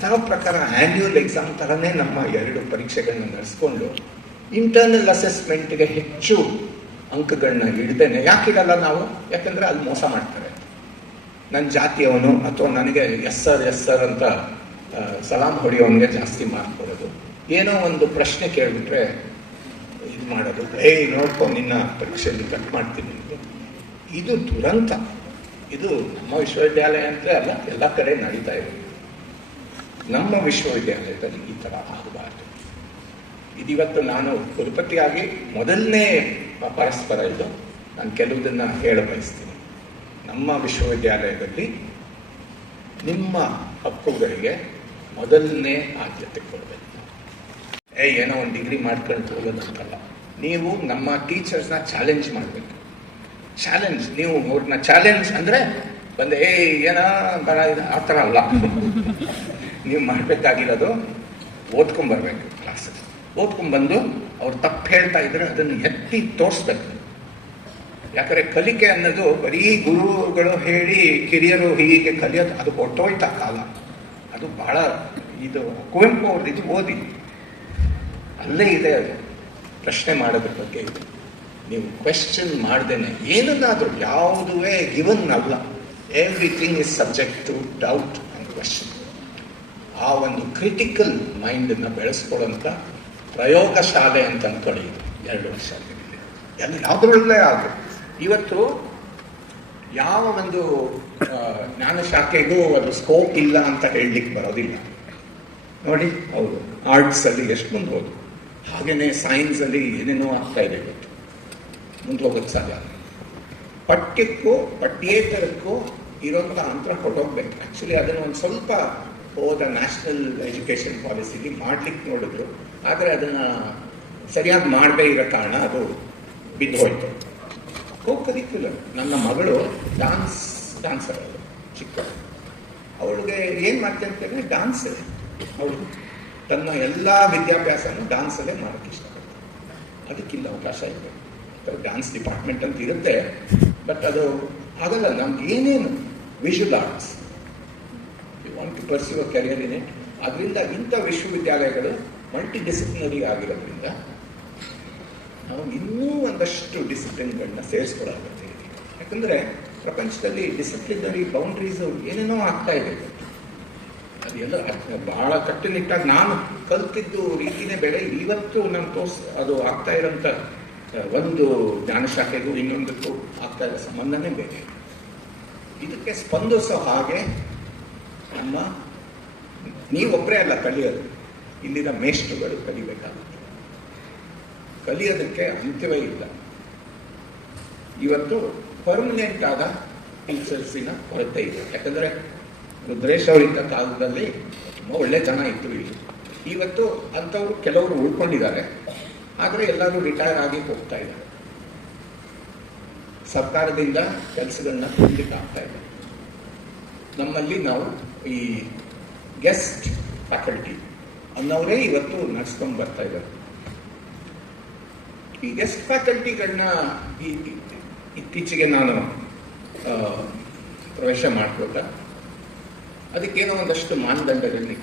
ಯಥಾ ಪ್ರಕಾರ ಆ್ಯನ್ಯುವಲ್ ಎಕ್ಸಾಮ್ ಥರನೇ ನಮ್ಮ ಎರಡು ಪರೀಕ್ಷೆಗಳನ್ನ ನಡೆಸ್ಕೊಂಡು ಇಂಟರ್ನಲ್ ಅಸೆಸ್ಮೆಂಟ್ಗೆ ಹೆಚ್ಚು ಅಂಕಗಳನ್ನ ಇಡ್ದೇನೆ ಯಾಕೆ ಇಡಲ್ಲ ನಾವು? ಯಾಕಂದರೆ ಅಲ್ಲಿ ಮೋಸ ಮಾಡ್ತಾರೆ. ನನ್ನ ಜಾತಿಯವನು ಅಥವಾ ನನಗೆ ಎಸ್ ಸರ್ ಎಸ್ ಸರ್ ಅಂತ ಸಲಾಮ್ ಸಲಾಂ ಹೊಡೆಯೋನಿಗೆ ಜಾಸ್ತಿ ಮಾರ್ಕ್ ಕೊಡೋದು. ಏನೋ ಒಂದು ಪ್ರಶ್ನೆ ಕೇಳಿಬಿಟ್ರೆ ಇದು ಮಾಡೋದು. ಏಯ್, ನೋಡ್ಕೊ, ನಿನ್ನ ಪರೀಕ್ಷೆಯಲ್ಲಿ ಕಟ್ ಮಾಡ್ತೀನಿ. ಇದು ದುರಂತ. ಇದು ನಮ್ಮ ವಿಶ್ವವಿದ್ಯಾಲಯ ಅಂದರೆ ಅಲ್ಲ, ಎಲ್ಲ ಕಡೆ ನಡೀತಾ ಇದೆ. ನಮ್ಮ ವಿಶ್ವವಿದ್ಯಾಲಯದಲ್ಲಿ ಈ ಥರ ಆಗಬಾರ್ದು ಇದಿವತ್ತು ನಾನು ಕುಲಪತಿಯಾಗಿ ಮೊದಲನೇ ಪರಸ್ಪರ ಇದು. ನಾನು ಕೆಲವುದನ್ನು ಹೇಳ ಬಯಸ್ತೀನಿ. ನಮ್ಮ ವಿಶ್ವವಿದ್ಯಾಲಯದಲ್ಲಿ ನಿಮ್ಮ ಹಕ್ಕುಗಳಿಗೆ ಮೊದಲನೇ ಆದ್ಯತೆ ಕೊಡಬೇಕು. ಏ, ಏನೋ ಒಂದು ಡಿಗ್ರಿ ಮಾಡ್ಕೊಂಡು ಹೋಗೋದಂತಲ್ಲ ನೀವು ನಮ್ಮ ಟೀಚರ್ಸ್ನ ಚಾಲೆಂಜ್ ಮಾಡಬೇಕು. ಚಾಲೆಂಜ್ ನೀವು ಅವ್ರನ್ನ ಚಾಲೆಂಜ್ ಅಂದರೆ ಬಂದೆ, ಏ, ಏನ, ಬರ ಆ ಥರ ಅಲ್ಲ. ನೀವು ಮಾಡಬೇಕಾಗಿರೋದು ಓದ್ಕೊಂಬರ್ಬೇಕು ಕ್ಲಾಸಸ್ ಓದ್ಕೊಂಡ್ಬಂದು ಅವ್ರು ತಪ್ಪು ಹೇಳ್ತಾ ಇದ್ರೆ ಅದನ್ನು ಎತ್ತಿ ತೋರಿಸ್ಬೇಕು. ಯಾಕಂದ್ರೆ ಕಲಿಕೆ ಅನ್ನೋದು ಬರೀ ಗುರುಗಳು ಹೇಳಿ ಕಿರಿಯರು ಹೀಗೆ ಕಲಿಯೋದು, ಅದು ಹೊಟ್ಟೋಯ್ತಾ ಕಾಲ. ಅದು ಬಹಳ ಇದು ಕುವೆಂಪು ಅವ್ರ ಇದು ಓದಿ. ಅಲ್ಲೇ ಇದೆ ಪ್ರಶ್ನೆ ಮಾಡೋದ್ರ ಬಗ್ಗೆ ಇದೆ. ನೀವು ಕ್ವೆಶ್ಚನ್ ಮಾಡ್ದೇನೆ, ಏನನ್ನಾದರೂ ಯಾವುದೂ ಗಿವನ್ ಅಲ್ಲ. Everything is subject to doubt and question ಆ ಒಂದು ಕ್ರಿಟಿಕಲ್ ಮೈಂಡನ್ನು ಬೆಳೆಸ್ಕೊಳ್ಳೋಂಥ ಪ್ರಯೋಗಶಾಲೆ ಅಂತ ಇದು ಎರಡು ವರ್ಷ ಎಲ್ಲ ಯಾವುದ್ರಲ್ಲೇ ಆಗಲಿ. ಇವತ್ತು ಯಾವ ಒಂದು ಜ್ಞಾನ ಶಾಖೆಗೂ ಅದು ಸ್ಕೋಪ್ ಇಲ್ಲ ಅಂತ ಹೇಳಲಿಕ್ಕೆ ಬರೋದಿಲ್ಲ. ನೋಡಿ, ಹೌದು. ಆರ್ಟ್ಸ್ ಅಲ್ಲಿ ಎಷ್ಟು ಮುಂದೆ ಹೋದು ಹಾಗೆಯೇ ಸೈನ್ಸ್ ಅಲ್ಲಿ ಏನೇನೋ ಆಗ್ತಾ ಇದೆ ಇವತ್ತು. ಮುಂದೆ ಹೋಗೋದು ಸಾಧ್ಯ ಪಠ್ಯಕ್ಕೂ, ಪಠ್ಯೇತರಕ್ಕೂ ಇರೋಂಥ ಅಂತರ ಕೊಟ್ಟೋಗ್ಬೇಕು. ಆಕ್ಚುಲಿ ಅದನ್ನು ಒಂದು ಸ್ವಲ್ಪ ಹೋದ ನ್ಯಾಷನಲ್ ಎಜುಕೇಷನ್ ಪಾಲಿಸಿಲಿ ಮಾಡ್ಲಿಕ್ಕೆ ನೋಡಿದ್ರು. ಆದರೆ ಅದನ್ನ ಸರಿಯಾಗಿ ಮಾಡದೇ ಇರೋ ಕಾರಣ ಅದು ಬಿದ್ದು ಹೋಯ್ತು. ಕೋ ಕರಿಕ್ಯುಲರ್ ನನ್ನ ಮಗಳು ಡಾನ್ಸ್, ಡಾನ್ಸರ್ ಅವಳು ಚಿಕ್ಕ ಅವಳಿಗೆ ಏನು ಮಾಡ್ತೀನಿ ಅಂತಂದರೆ ಡಾನ್ಸ್ ಅವಳು ತನ್ನ ಎಲ್ಲ ವಿದ್ಯಾಭ್ಯಾಸನೂ ಡಾನ್ಸಲ್ಲೇ ಮಾಡೋಕ್ಕೆ ಇಷ್ಟಪಡ್ತಾರೆ ಅದಕ್ಕಿಲ್ಲ ಅವಕಾಶ ಇದೆ. ಡ್ಯಾನ್ಸ್ ಡಿಪಾರ್ಟ್ಮೆಂಟ್ ಅಂತ ಇರುತ್ತೆ. ಬಟ್ ಅದು ಆಗಲ್ಲ. ನಮ್ಗೆ ಏನೇನು visual arts pursue career in it ಅದರಿಂದ ಇಂಥ ವಿಶ್ವವಿದ್ಯಾಲಯಗಳು ಮಲ್ಟಿ ಡಿಸಿಪ್ಲಿನರಿ ಆಗಿರೋದ್ರಿಂದ ನಾವು ಇನ್ನೂ ಒಂದಷ್ಟು ಡಿಸಿಪ್ಲಿನ್ಗಳನ್ನ ಸೇರಿಸ್ಕೊಳ್ಳಾಗುತ್ತೆ ಯಾಕಂದರೆ ಪ್ರಪಂಚದಲ್ಲಿ ಡಿಸಿಪ್ಲಿನರಿ ಬೌಂಡ್ರೀಸ್ ಏನೇನೋ ಆಗ್ತಾ ಇದೆ. ಅದೆಲ್ಲ ಬಹಳ ಕಟ್ಟುನಿಟ್ಟಾಗಿ ನಾನು ಕಲ್ತಿದ್ದು ರೀತಿನೇ ಬೆಳೆ ಇವತ್ತು ನಾನು ತೋರ್ಸ್ ಅದು ಆಗ್ತಾ ಇರೋಂಥ ಒಂದು ಜ್ಞಾನಶಾಖೆಗೂ ಇನ್ನೊಂದಕ್ಕೂ ಆಗ್ತಾ ಇರೋ ಸಂಬಂಧನೇ ಬೇರೆ. ಇದಕ್ಕೆ ಸ್ಪಂದಿಸೋ ಹಾಗೆ ನಮ್ಮ ನೀವೊಬ್ಬರೇ ಅಲ್ಲ, ಕಲಿಯೋದು. ಇಲ್ಲಿನ ಮೇಷ್ಟ್ರುಗಳು ಕಲಿಬೇಕಾಗುತ್ತೆ. ಕಲಿಯೋದಕ್ಕೆ ಅಂತ್ಯವೇ ಇಲ್ಲ. ಇವತ್ತು ಪರ್ಮನೆಂಟ್ ಆದ ಟೀಚರ್ಸಿನ ಕೊರತೆ ಇದೆ. ಯಾಕಂದರೆ ರುದ್ರೇಶ್ ಅವರಿದ್ದ ಕಾಲದಲ್ಲಿ ತುಂಬ ಒಳ್ಳೆ ಜನ ಇತ್ತು ಇಲ್ಲಿ. ಇವತ್ತು ಅಂಥವ್ರು ಕೆಲವರು ಉಳ್ಕೊಂಡಿದ್ದಾರೆ. ಆದರೆ ಎಲ್ಲರೂ ರಿಟೈರ್ ಆಗಿ ಹೋಗ್ತಾ ಇದ್ದಾರೆ. ಸರ್ಕಾರದಿಂದ ಕೆಲಸಗಳನ್ನ ಆಗ್ತಾ ಇದೆ. ನಮ್ಮಲ್ಲಿ ನಾವು ಈ ಗೆಸ್ಟ್ ಫ್ಯಾಕಲ್ಟಿ ಅನ್ನೋರೇ ಇವತ್ತು ನಡೆಸ್ಕೊಂಡು ಬರ್ತಾ ಇದ್ದಾರೆ. ಈ ಗೆಸ್ಟ್ ಫ್ಯಾಕಲ್ಟಿಗಳನ್ನ ಇತ್ತೀಚೆಗೆ ನಾನು ಪ್ರವೇಶ ಮಾಡಿಕೊಟ್ಟ ಅದಕ್ಕೇನೋ ಒಂದಷ್ಟು ಮಾನದಂಡಗಳನ್ನ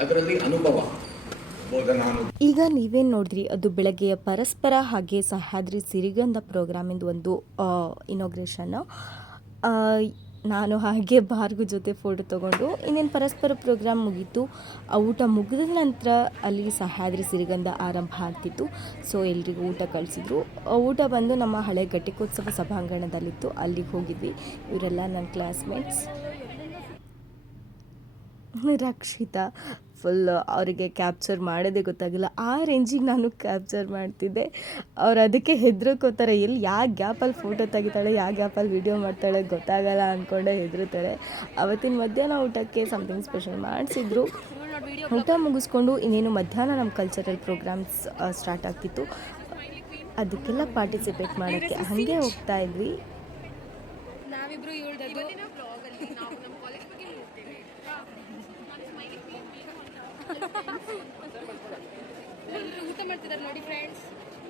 ಅದರಲ್ಲಿ ಅನುಭವ ಈಗ ನೀವೇನು ನೋಡಿದ್ರಿ? ಅದು ಬೆಳಗ್ಗೆಯ ಪರಸ್ಪರ ಹಾಗೆ ಸಹ್ಯಾದ್ರಿ ಸಿರಿಗಂಧ ಪ್ರೋಗ್ರಾಮಿಂದ ಒಂದು ಇನಾಗ್ರೇಷನ್ ನಾನು ಹಾಗೆ ಬಾರ್ಗು ಜೊತೆ ಫೋಟೋ ತೊಗೊಂಡು ಇನ್ನೇನು ಪರಸ್ಪರ ಪ್ರೋಗ್ರಾಮ್ ಮುಗೀತು. ಊಟ ಮುಗಿದ ನಂತರ ಅಲ್ಲಿ ಸಹ್ಯಾದ್ರಿ ಸಿರಿಗಂಧ ಆರಂಭ ಆಗ್ತಿತ್ತು. ಸೊ ಎಲ್ರಿಗೂ ಊಟ ಕಳಿಸಿದ್ರು. ಊಟ ಬಂದು ನಮ್ಮ ಹಳೆ ಘಟಿಕೋತ್ಸವ ಸಭಾಂಗಣದಲ್ಲಿತ್ತು. ಅಲ್ಲಿಗೆ ಹೋಗಿದ್ವಿ. ಇವರೆಲ್ಲ ನನ್ನ ಕ್ಲಾಸ್ಮೇಟ್ಸ್ ರಕ್ಷಿತಾ. ಫುಲ್ ಅವರಿಗೆ ಕ್ಯಾಪ್ಚರ್ ಮಾಡೋದೇ ಗೊತ್ತಾಗಿಲ್ಲ. ಆ ರೇಂಜಿಗೆ ನಾನು ಕ್ಯಾಪ್ಚರ್ ಮಾಡ್ತಿದ್ದೆ. ಅವ್ರು ಅದಕ್ಕೆ ಹೆದರ್ಕೋತಾರೆ, ಎಲ್ಲಿ ಯಾವ ಗ್ಯಾಪಲ್ಲಿ ಫೋಟೋ ತೆಗಿತಾಳೆ ಯಾವ ಗ್ಯಾಪಲ್ಲಿ ವಿಡಿಯೋ ಮಾಡ್ತಾಳೆ ಗೊತ್ತಾಗಲ್ಲ ಅಂದ್ಕೊಂಡೆ ಹೆದರ್ತಾರೆ ಅವತ್ತಿನ ಮಧ್ಯಾಹ್ನ ಊಟಕ್ಕೆ ಸಮಥಿಂಗ್ ಸ್ಪೆಷಲ್ ಮಾಡಿಸಿದ್ರು. ಊಟ ಮುಗಿಸ್ಕೊಂಡು ಇನ್ನೇನು ಮಧ್ಯಾಹ್ನ ನಮ್ಮ ಕಲ್ಚರಲ್ ಪ್ರೋಗ್ರಾಮ್ಸ್ ಸ್ಟಾರ್ಟ್ ಆಗ್ತಿತ್ತು. ಅದಕ್ಕೆಲ್ಲ ಪಾರ್ಟಿಸಿಪೇಟ್ ಮಾಡೋಕ್ಕೆ ಹಾಗೆ ಹೋಗ್ತಾ ಇದ್ವಿ. ನಾವಿಬ್ರು ಮಾಡ್ತಿದ್ದಾರೆ ನೋಡಿ ಫ್ರೆಂಡ್ಸ್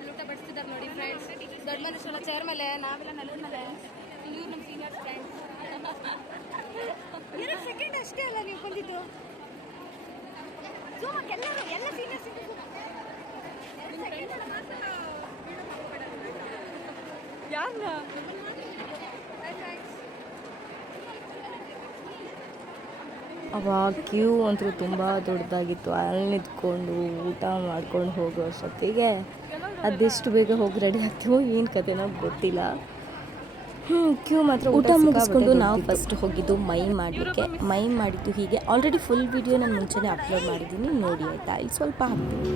ಲೂಟ ಬಡಿಸ್ತಿದಾರೆ ಬಡಿಸ್ತಿದ್ದಾರೆ ನೋಡಿ ಫ್ರೆಂಡ್ಸ್ ದೊಡ್ಡ ಮನುಷ್ಯರ ಚೇರ್ ಮೇಲೆ ನಾವೆಲ್ಲ ನೆಲದ ಮೇಲೆ. ಇವ್ರು ನಮ್ಮ ಸೀನಿಯರ್ ಫ್ರೆಂಡ್ಸ್ ಎರಡು ಸೆಕೆಂಡ್ ಅಷ್ಟೇ ಅಲ್ಲ ನೀವು ಬಂದಿದ್ದು. ಎಲ್ಲರೂ ಎಲ್ಲ ಸೀನಿಯರ್ಸ್ ಅವಾಗ ಕ್ಯೂ ಅಂತೂ ತುಂಬ ದೊಡ್ಡದಾಗಿತ್ತು. ಅಲ್ಲಿ ನಿಂತ್ಕೊಂಡು ಊಟ ಮಾಡ್ಕೊಂಡು ಹೋಗೋ ಅಷ್ಟೊತ್ತಿಗೆ ಅದೆಷ್ಟು ಬೇಗ ಹೋಗಿ ರೆಡಿ ಆಗ್ತೀವೋ ಏನು ಕತೆನೋ ಗೊತ್ತಿಲ್ಲ. ಹ್ಞೂ ಕ್ಯೂ ಮಾತ್ರ ಊಟ ಮುಗಿಸ್ಕೊಂಡು ನಾವು ಫಸ್ಟ್ ಹೋಗಿದ್ದು ಮೈ ಮಾಡಲಿಕ್ಕೆ ಮೈ ಮಾಡಿದ್ದು ಹೀಗೆ. ಆಲ್ರೆಡಿ ಫುಲ್ ವಿಡಿಯೋ ನಾನು ಮುಂಚೆನೇ ಅಪ್ಲೋಡ್ ಮಾಡಿದ್ದೀನಿ. ನೋಡಿ ಆಯಿತಾ? ಇಲ್ಲಿ ಸ್ವಲ್ಪ ಹಾಕ್ತೀನಿ.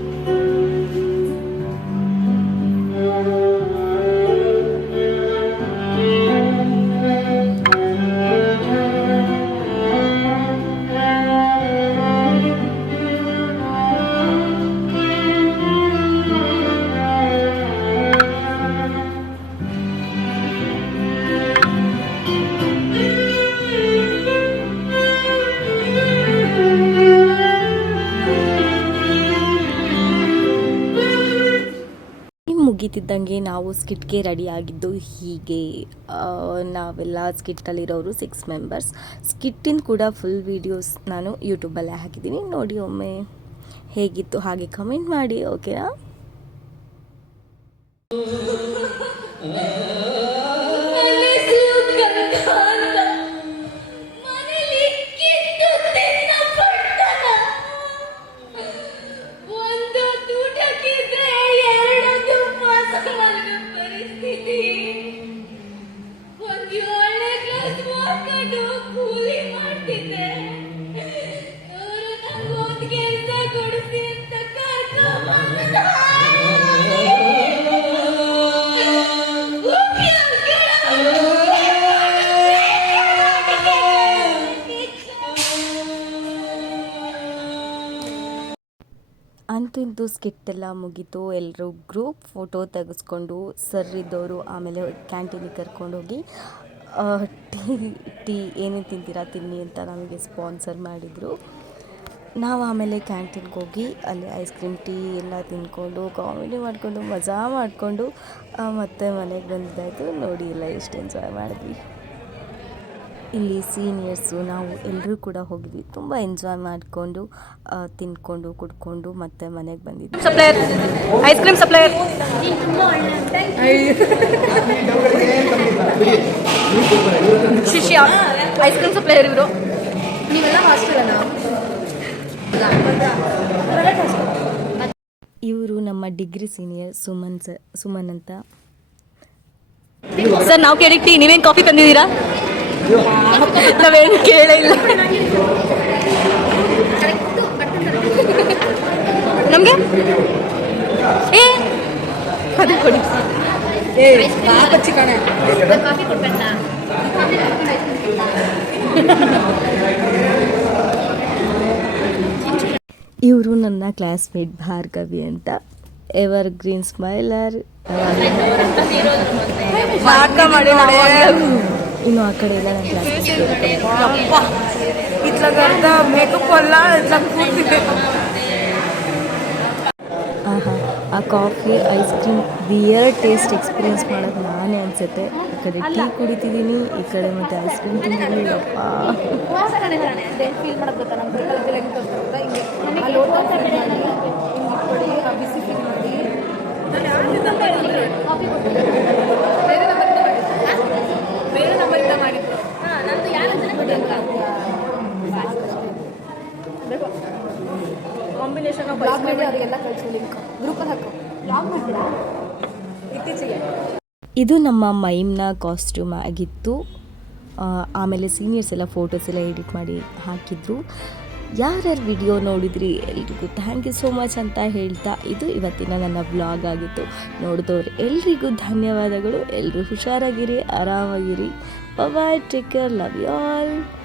ಮುಗೀತಿದ್ದಂಗೆ ನಾವು ಸ್ಕಿಟ್ಗೆ ರೆಡಿ ಆಗಿದ್ದು ಹೀಗೆ ನಾವೆಲ್ಲ ಸ್ಕಿಟ್ಟಲ್ಲಿರೋರು ಸಿಕ್ಸ್ ಮೆಂಬರ್ಸ್ ಸ್ಕಿಟ್ಟಿನ ಕೂಡ ಫುಲ್ ವೀಡಿಯೋಸ್ ನಾನು ಯೂಟ್ಯೂಬಲ್ಲೇ ಹಾಕಿದ್ದೀನಿ. ನೋಡಿ ಒಮ್ಮೆ ಹೇಗಿತ್ತು ಹಾಗೆ ಕಮೆಂಟ್ ಮಾಡಿ ಓಕೆನಾ ಅಂತೂ ಇಂತೂ ಸ್ಕಿಟ್ ಎಲ್ಲ ಮುಗೀತು. ಎಲ್ಲರೂ ಗ್ರೂಪ್ ಫೋಟೋ ತೆಗೆಸ್ಕೊಂಡು ಸರ್ ಇದ್ದವರು ಆಮೇಲೆ ಕ್ಯಾಂಟೀನಿಗೆ ಕರ್ಕೊಂಡೋಗಿ ಟೀ ಟೀ ಏನೇನು ತಿಂತೀರಾ ತಿನ್ನಿ ಅಂತ ನಮಗೆ ಸ್ಪಾನ್ಸರ್ ಮಾಡಿದರು. ನಾವು ಆಮೇಲೆ ಕ್ಯಾಂಟೀನ್ಗೆ ಹೋಗಿ ಅಲ್ಲಿ ಐಸ್ ಕ್ರೀಮ್, ಟೀ ಎಲ್ಲ ತಿನ್ಕೊಂಡು ಕಾಮಿಡಿ ಮಾಡಿಕೊಂಡು, ಮಜಾ ಮಾಡಿಕೊಂಡು ಮತ್ತೆ ಮನೆಗೆ ಬಂದಿದ್ದಾಯಿತು. ನೋಡಿ, ಎಲ್ಲ ಎಷ್ಟು ಎಂಜಾಯ್ ಮಾಡಿದ್ವಿ. ಇಲ್ಲಿ ಸೀನಿಯರ್ಸು ನಾವು ಎಲ್ಲರೂ ಕೂಡ ಹೋಗಿದ್ವಿ. ತುಂಬ ಎಂಜಾಯ್ ಮಾಡಿಕೊಂಡು ತಿಂದ್ಕೊಂಡು ಕುಡ್ಕೊಂಡು ಮತ್ತೆ ಮನೆಗೆ ಬಂದಿದ್ವಿ. ಸಪ್ಲೈಯರ್ ಐಸ್ ಕ್ರೀಮ್ ಸಪ್ಲೈಯರ್ ಶಿಷ್ಯ. ಐಸ್ ಕ್ರೀಮ್ ಸಪ್ಲೈಯರ್ ಇವರು. ನೀವೆಲ್ಲ ಹಾಸ್ಟೆಲ್ ಇವರು ನಮ್ಮ degree senior Suman sir Suman ಅಂತ. ಸರ್ ನಾವು ಕೇಳಿಕ್ ಟೀ ನೀವೇನು ಕಾಫಿ ತಂದಿದ್ದೀರಾ? ನಾವೇನು ಕೇಳೇ ಇಲ್ಲ. ನಮಗೆ? ಏ ಅದು ಕೊಡಿ. ಕಾಫಿ ಕೊಡ್ಬೇಕಾ ಇವರು ನನ್ನ ಕ್ಲಾಸ್ಮೇಟ್ ಭಾರ್ಗವಿ ಅಂತ. ಎವರ್ ಗ್ರೀನ್ ಸ್ಮೈಲರ್ ಮಾಡಿ ಇನ್ನು ಆ ಕಡೆ ಎಲ್ಲ ನನ್ನ ಕ್ಲಾಸ್ ಇತ್ಲಾಗರ್ಧ ಮೇಕಪ್ ಅಲ್ಲ ಇತ್ಲಾಗ ಕೂತಿದೆ ಆಹಾ ಆ coffee ice cream beer taste experience ಮಾಡೋದು ನಾನೇ ಅನಿಸುತ್ತೆ. ಆ ಕಡೆ ಟೀ ಕುಡಿತಿದ್ದೀನಿ ಈ ಕಡೆ ಮತ್ತೆ ಐಸ್ ಕ್ರೀಮ್ ತಿಂತಿದ್ದೀನಿ. ಅಪ್ಪ ಫೀಲ್ ಬೇರೆ ನಂಬರಿಂದ ಮಾಡಿದ್ದು ಹಾಂ ನಂದು ಗೊತ್ತಿಲ್ಲ. ಕಾಂಬಿನೇಷನ್ ಬ್ಲಾಗ್ ಮಾಡಿ ಅವರಿಗೆಲ್ಲ ಕಳಿಸು ಲಿಂಕ್ ಗ್ರೂಪಲ್ಲಿ ಹಾಕು. ಬ್ಲಾಗ್ ಮಾಡ್ತೀರಾ? ಇತ್ತೀಚೆಗೆ. ಇದು ನಮ್ಮ ಮೈಮ್ನ ಕಾಸ್ಟ್ಯೂಮ್ ಆಗಿತ್ತು. ಆ, ಆಮೇಲೆ ಸೀನಿಯರ್ಸ್ ಎಲ್ಲ ಫೋಟೋಸ್ ಎಲ್ಲ ಎಡಿಟ್ ಮಾಡಿ ಹಾಕಿದ್ರು. ಯಾರ್ಯಾರು ವಿಡಿಯೋ ನೋಡಿದ್ರಿ ಎಲ್ರಿಗೂ ಥ್ಯಾಂಕ್ ಯು ಸೋ ಮಚ್ ಅಂತ ಹೇಳ್ತಾ ಇದು ಇವತ್ತಿನ ನನ್ನ ವ್ಲಾಗ್ ಆಗಿತ್ತು. ನೋಡಿದವ್ರು ಎಲ್ರಿಗೂ ಧನ್ಯವಾದಗಳು. ಎಲ್ಲರೂ ಹುಷಾರಾಗಿರಿ, ಆರಾಮಾಗಿರಿ. Bye take care love you all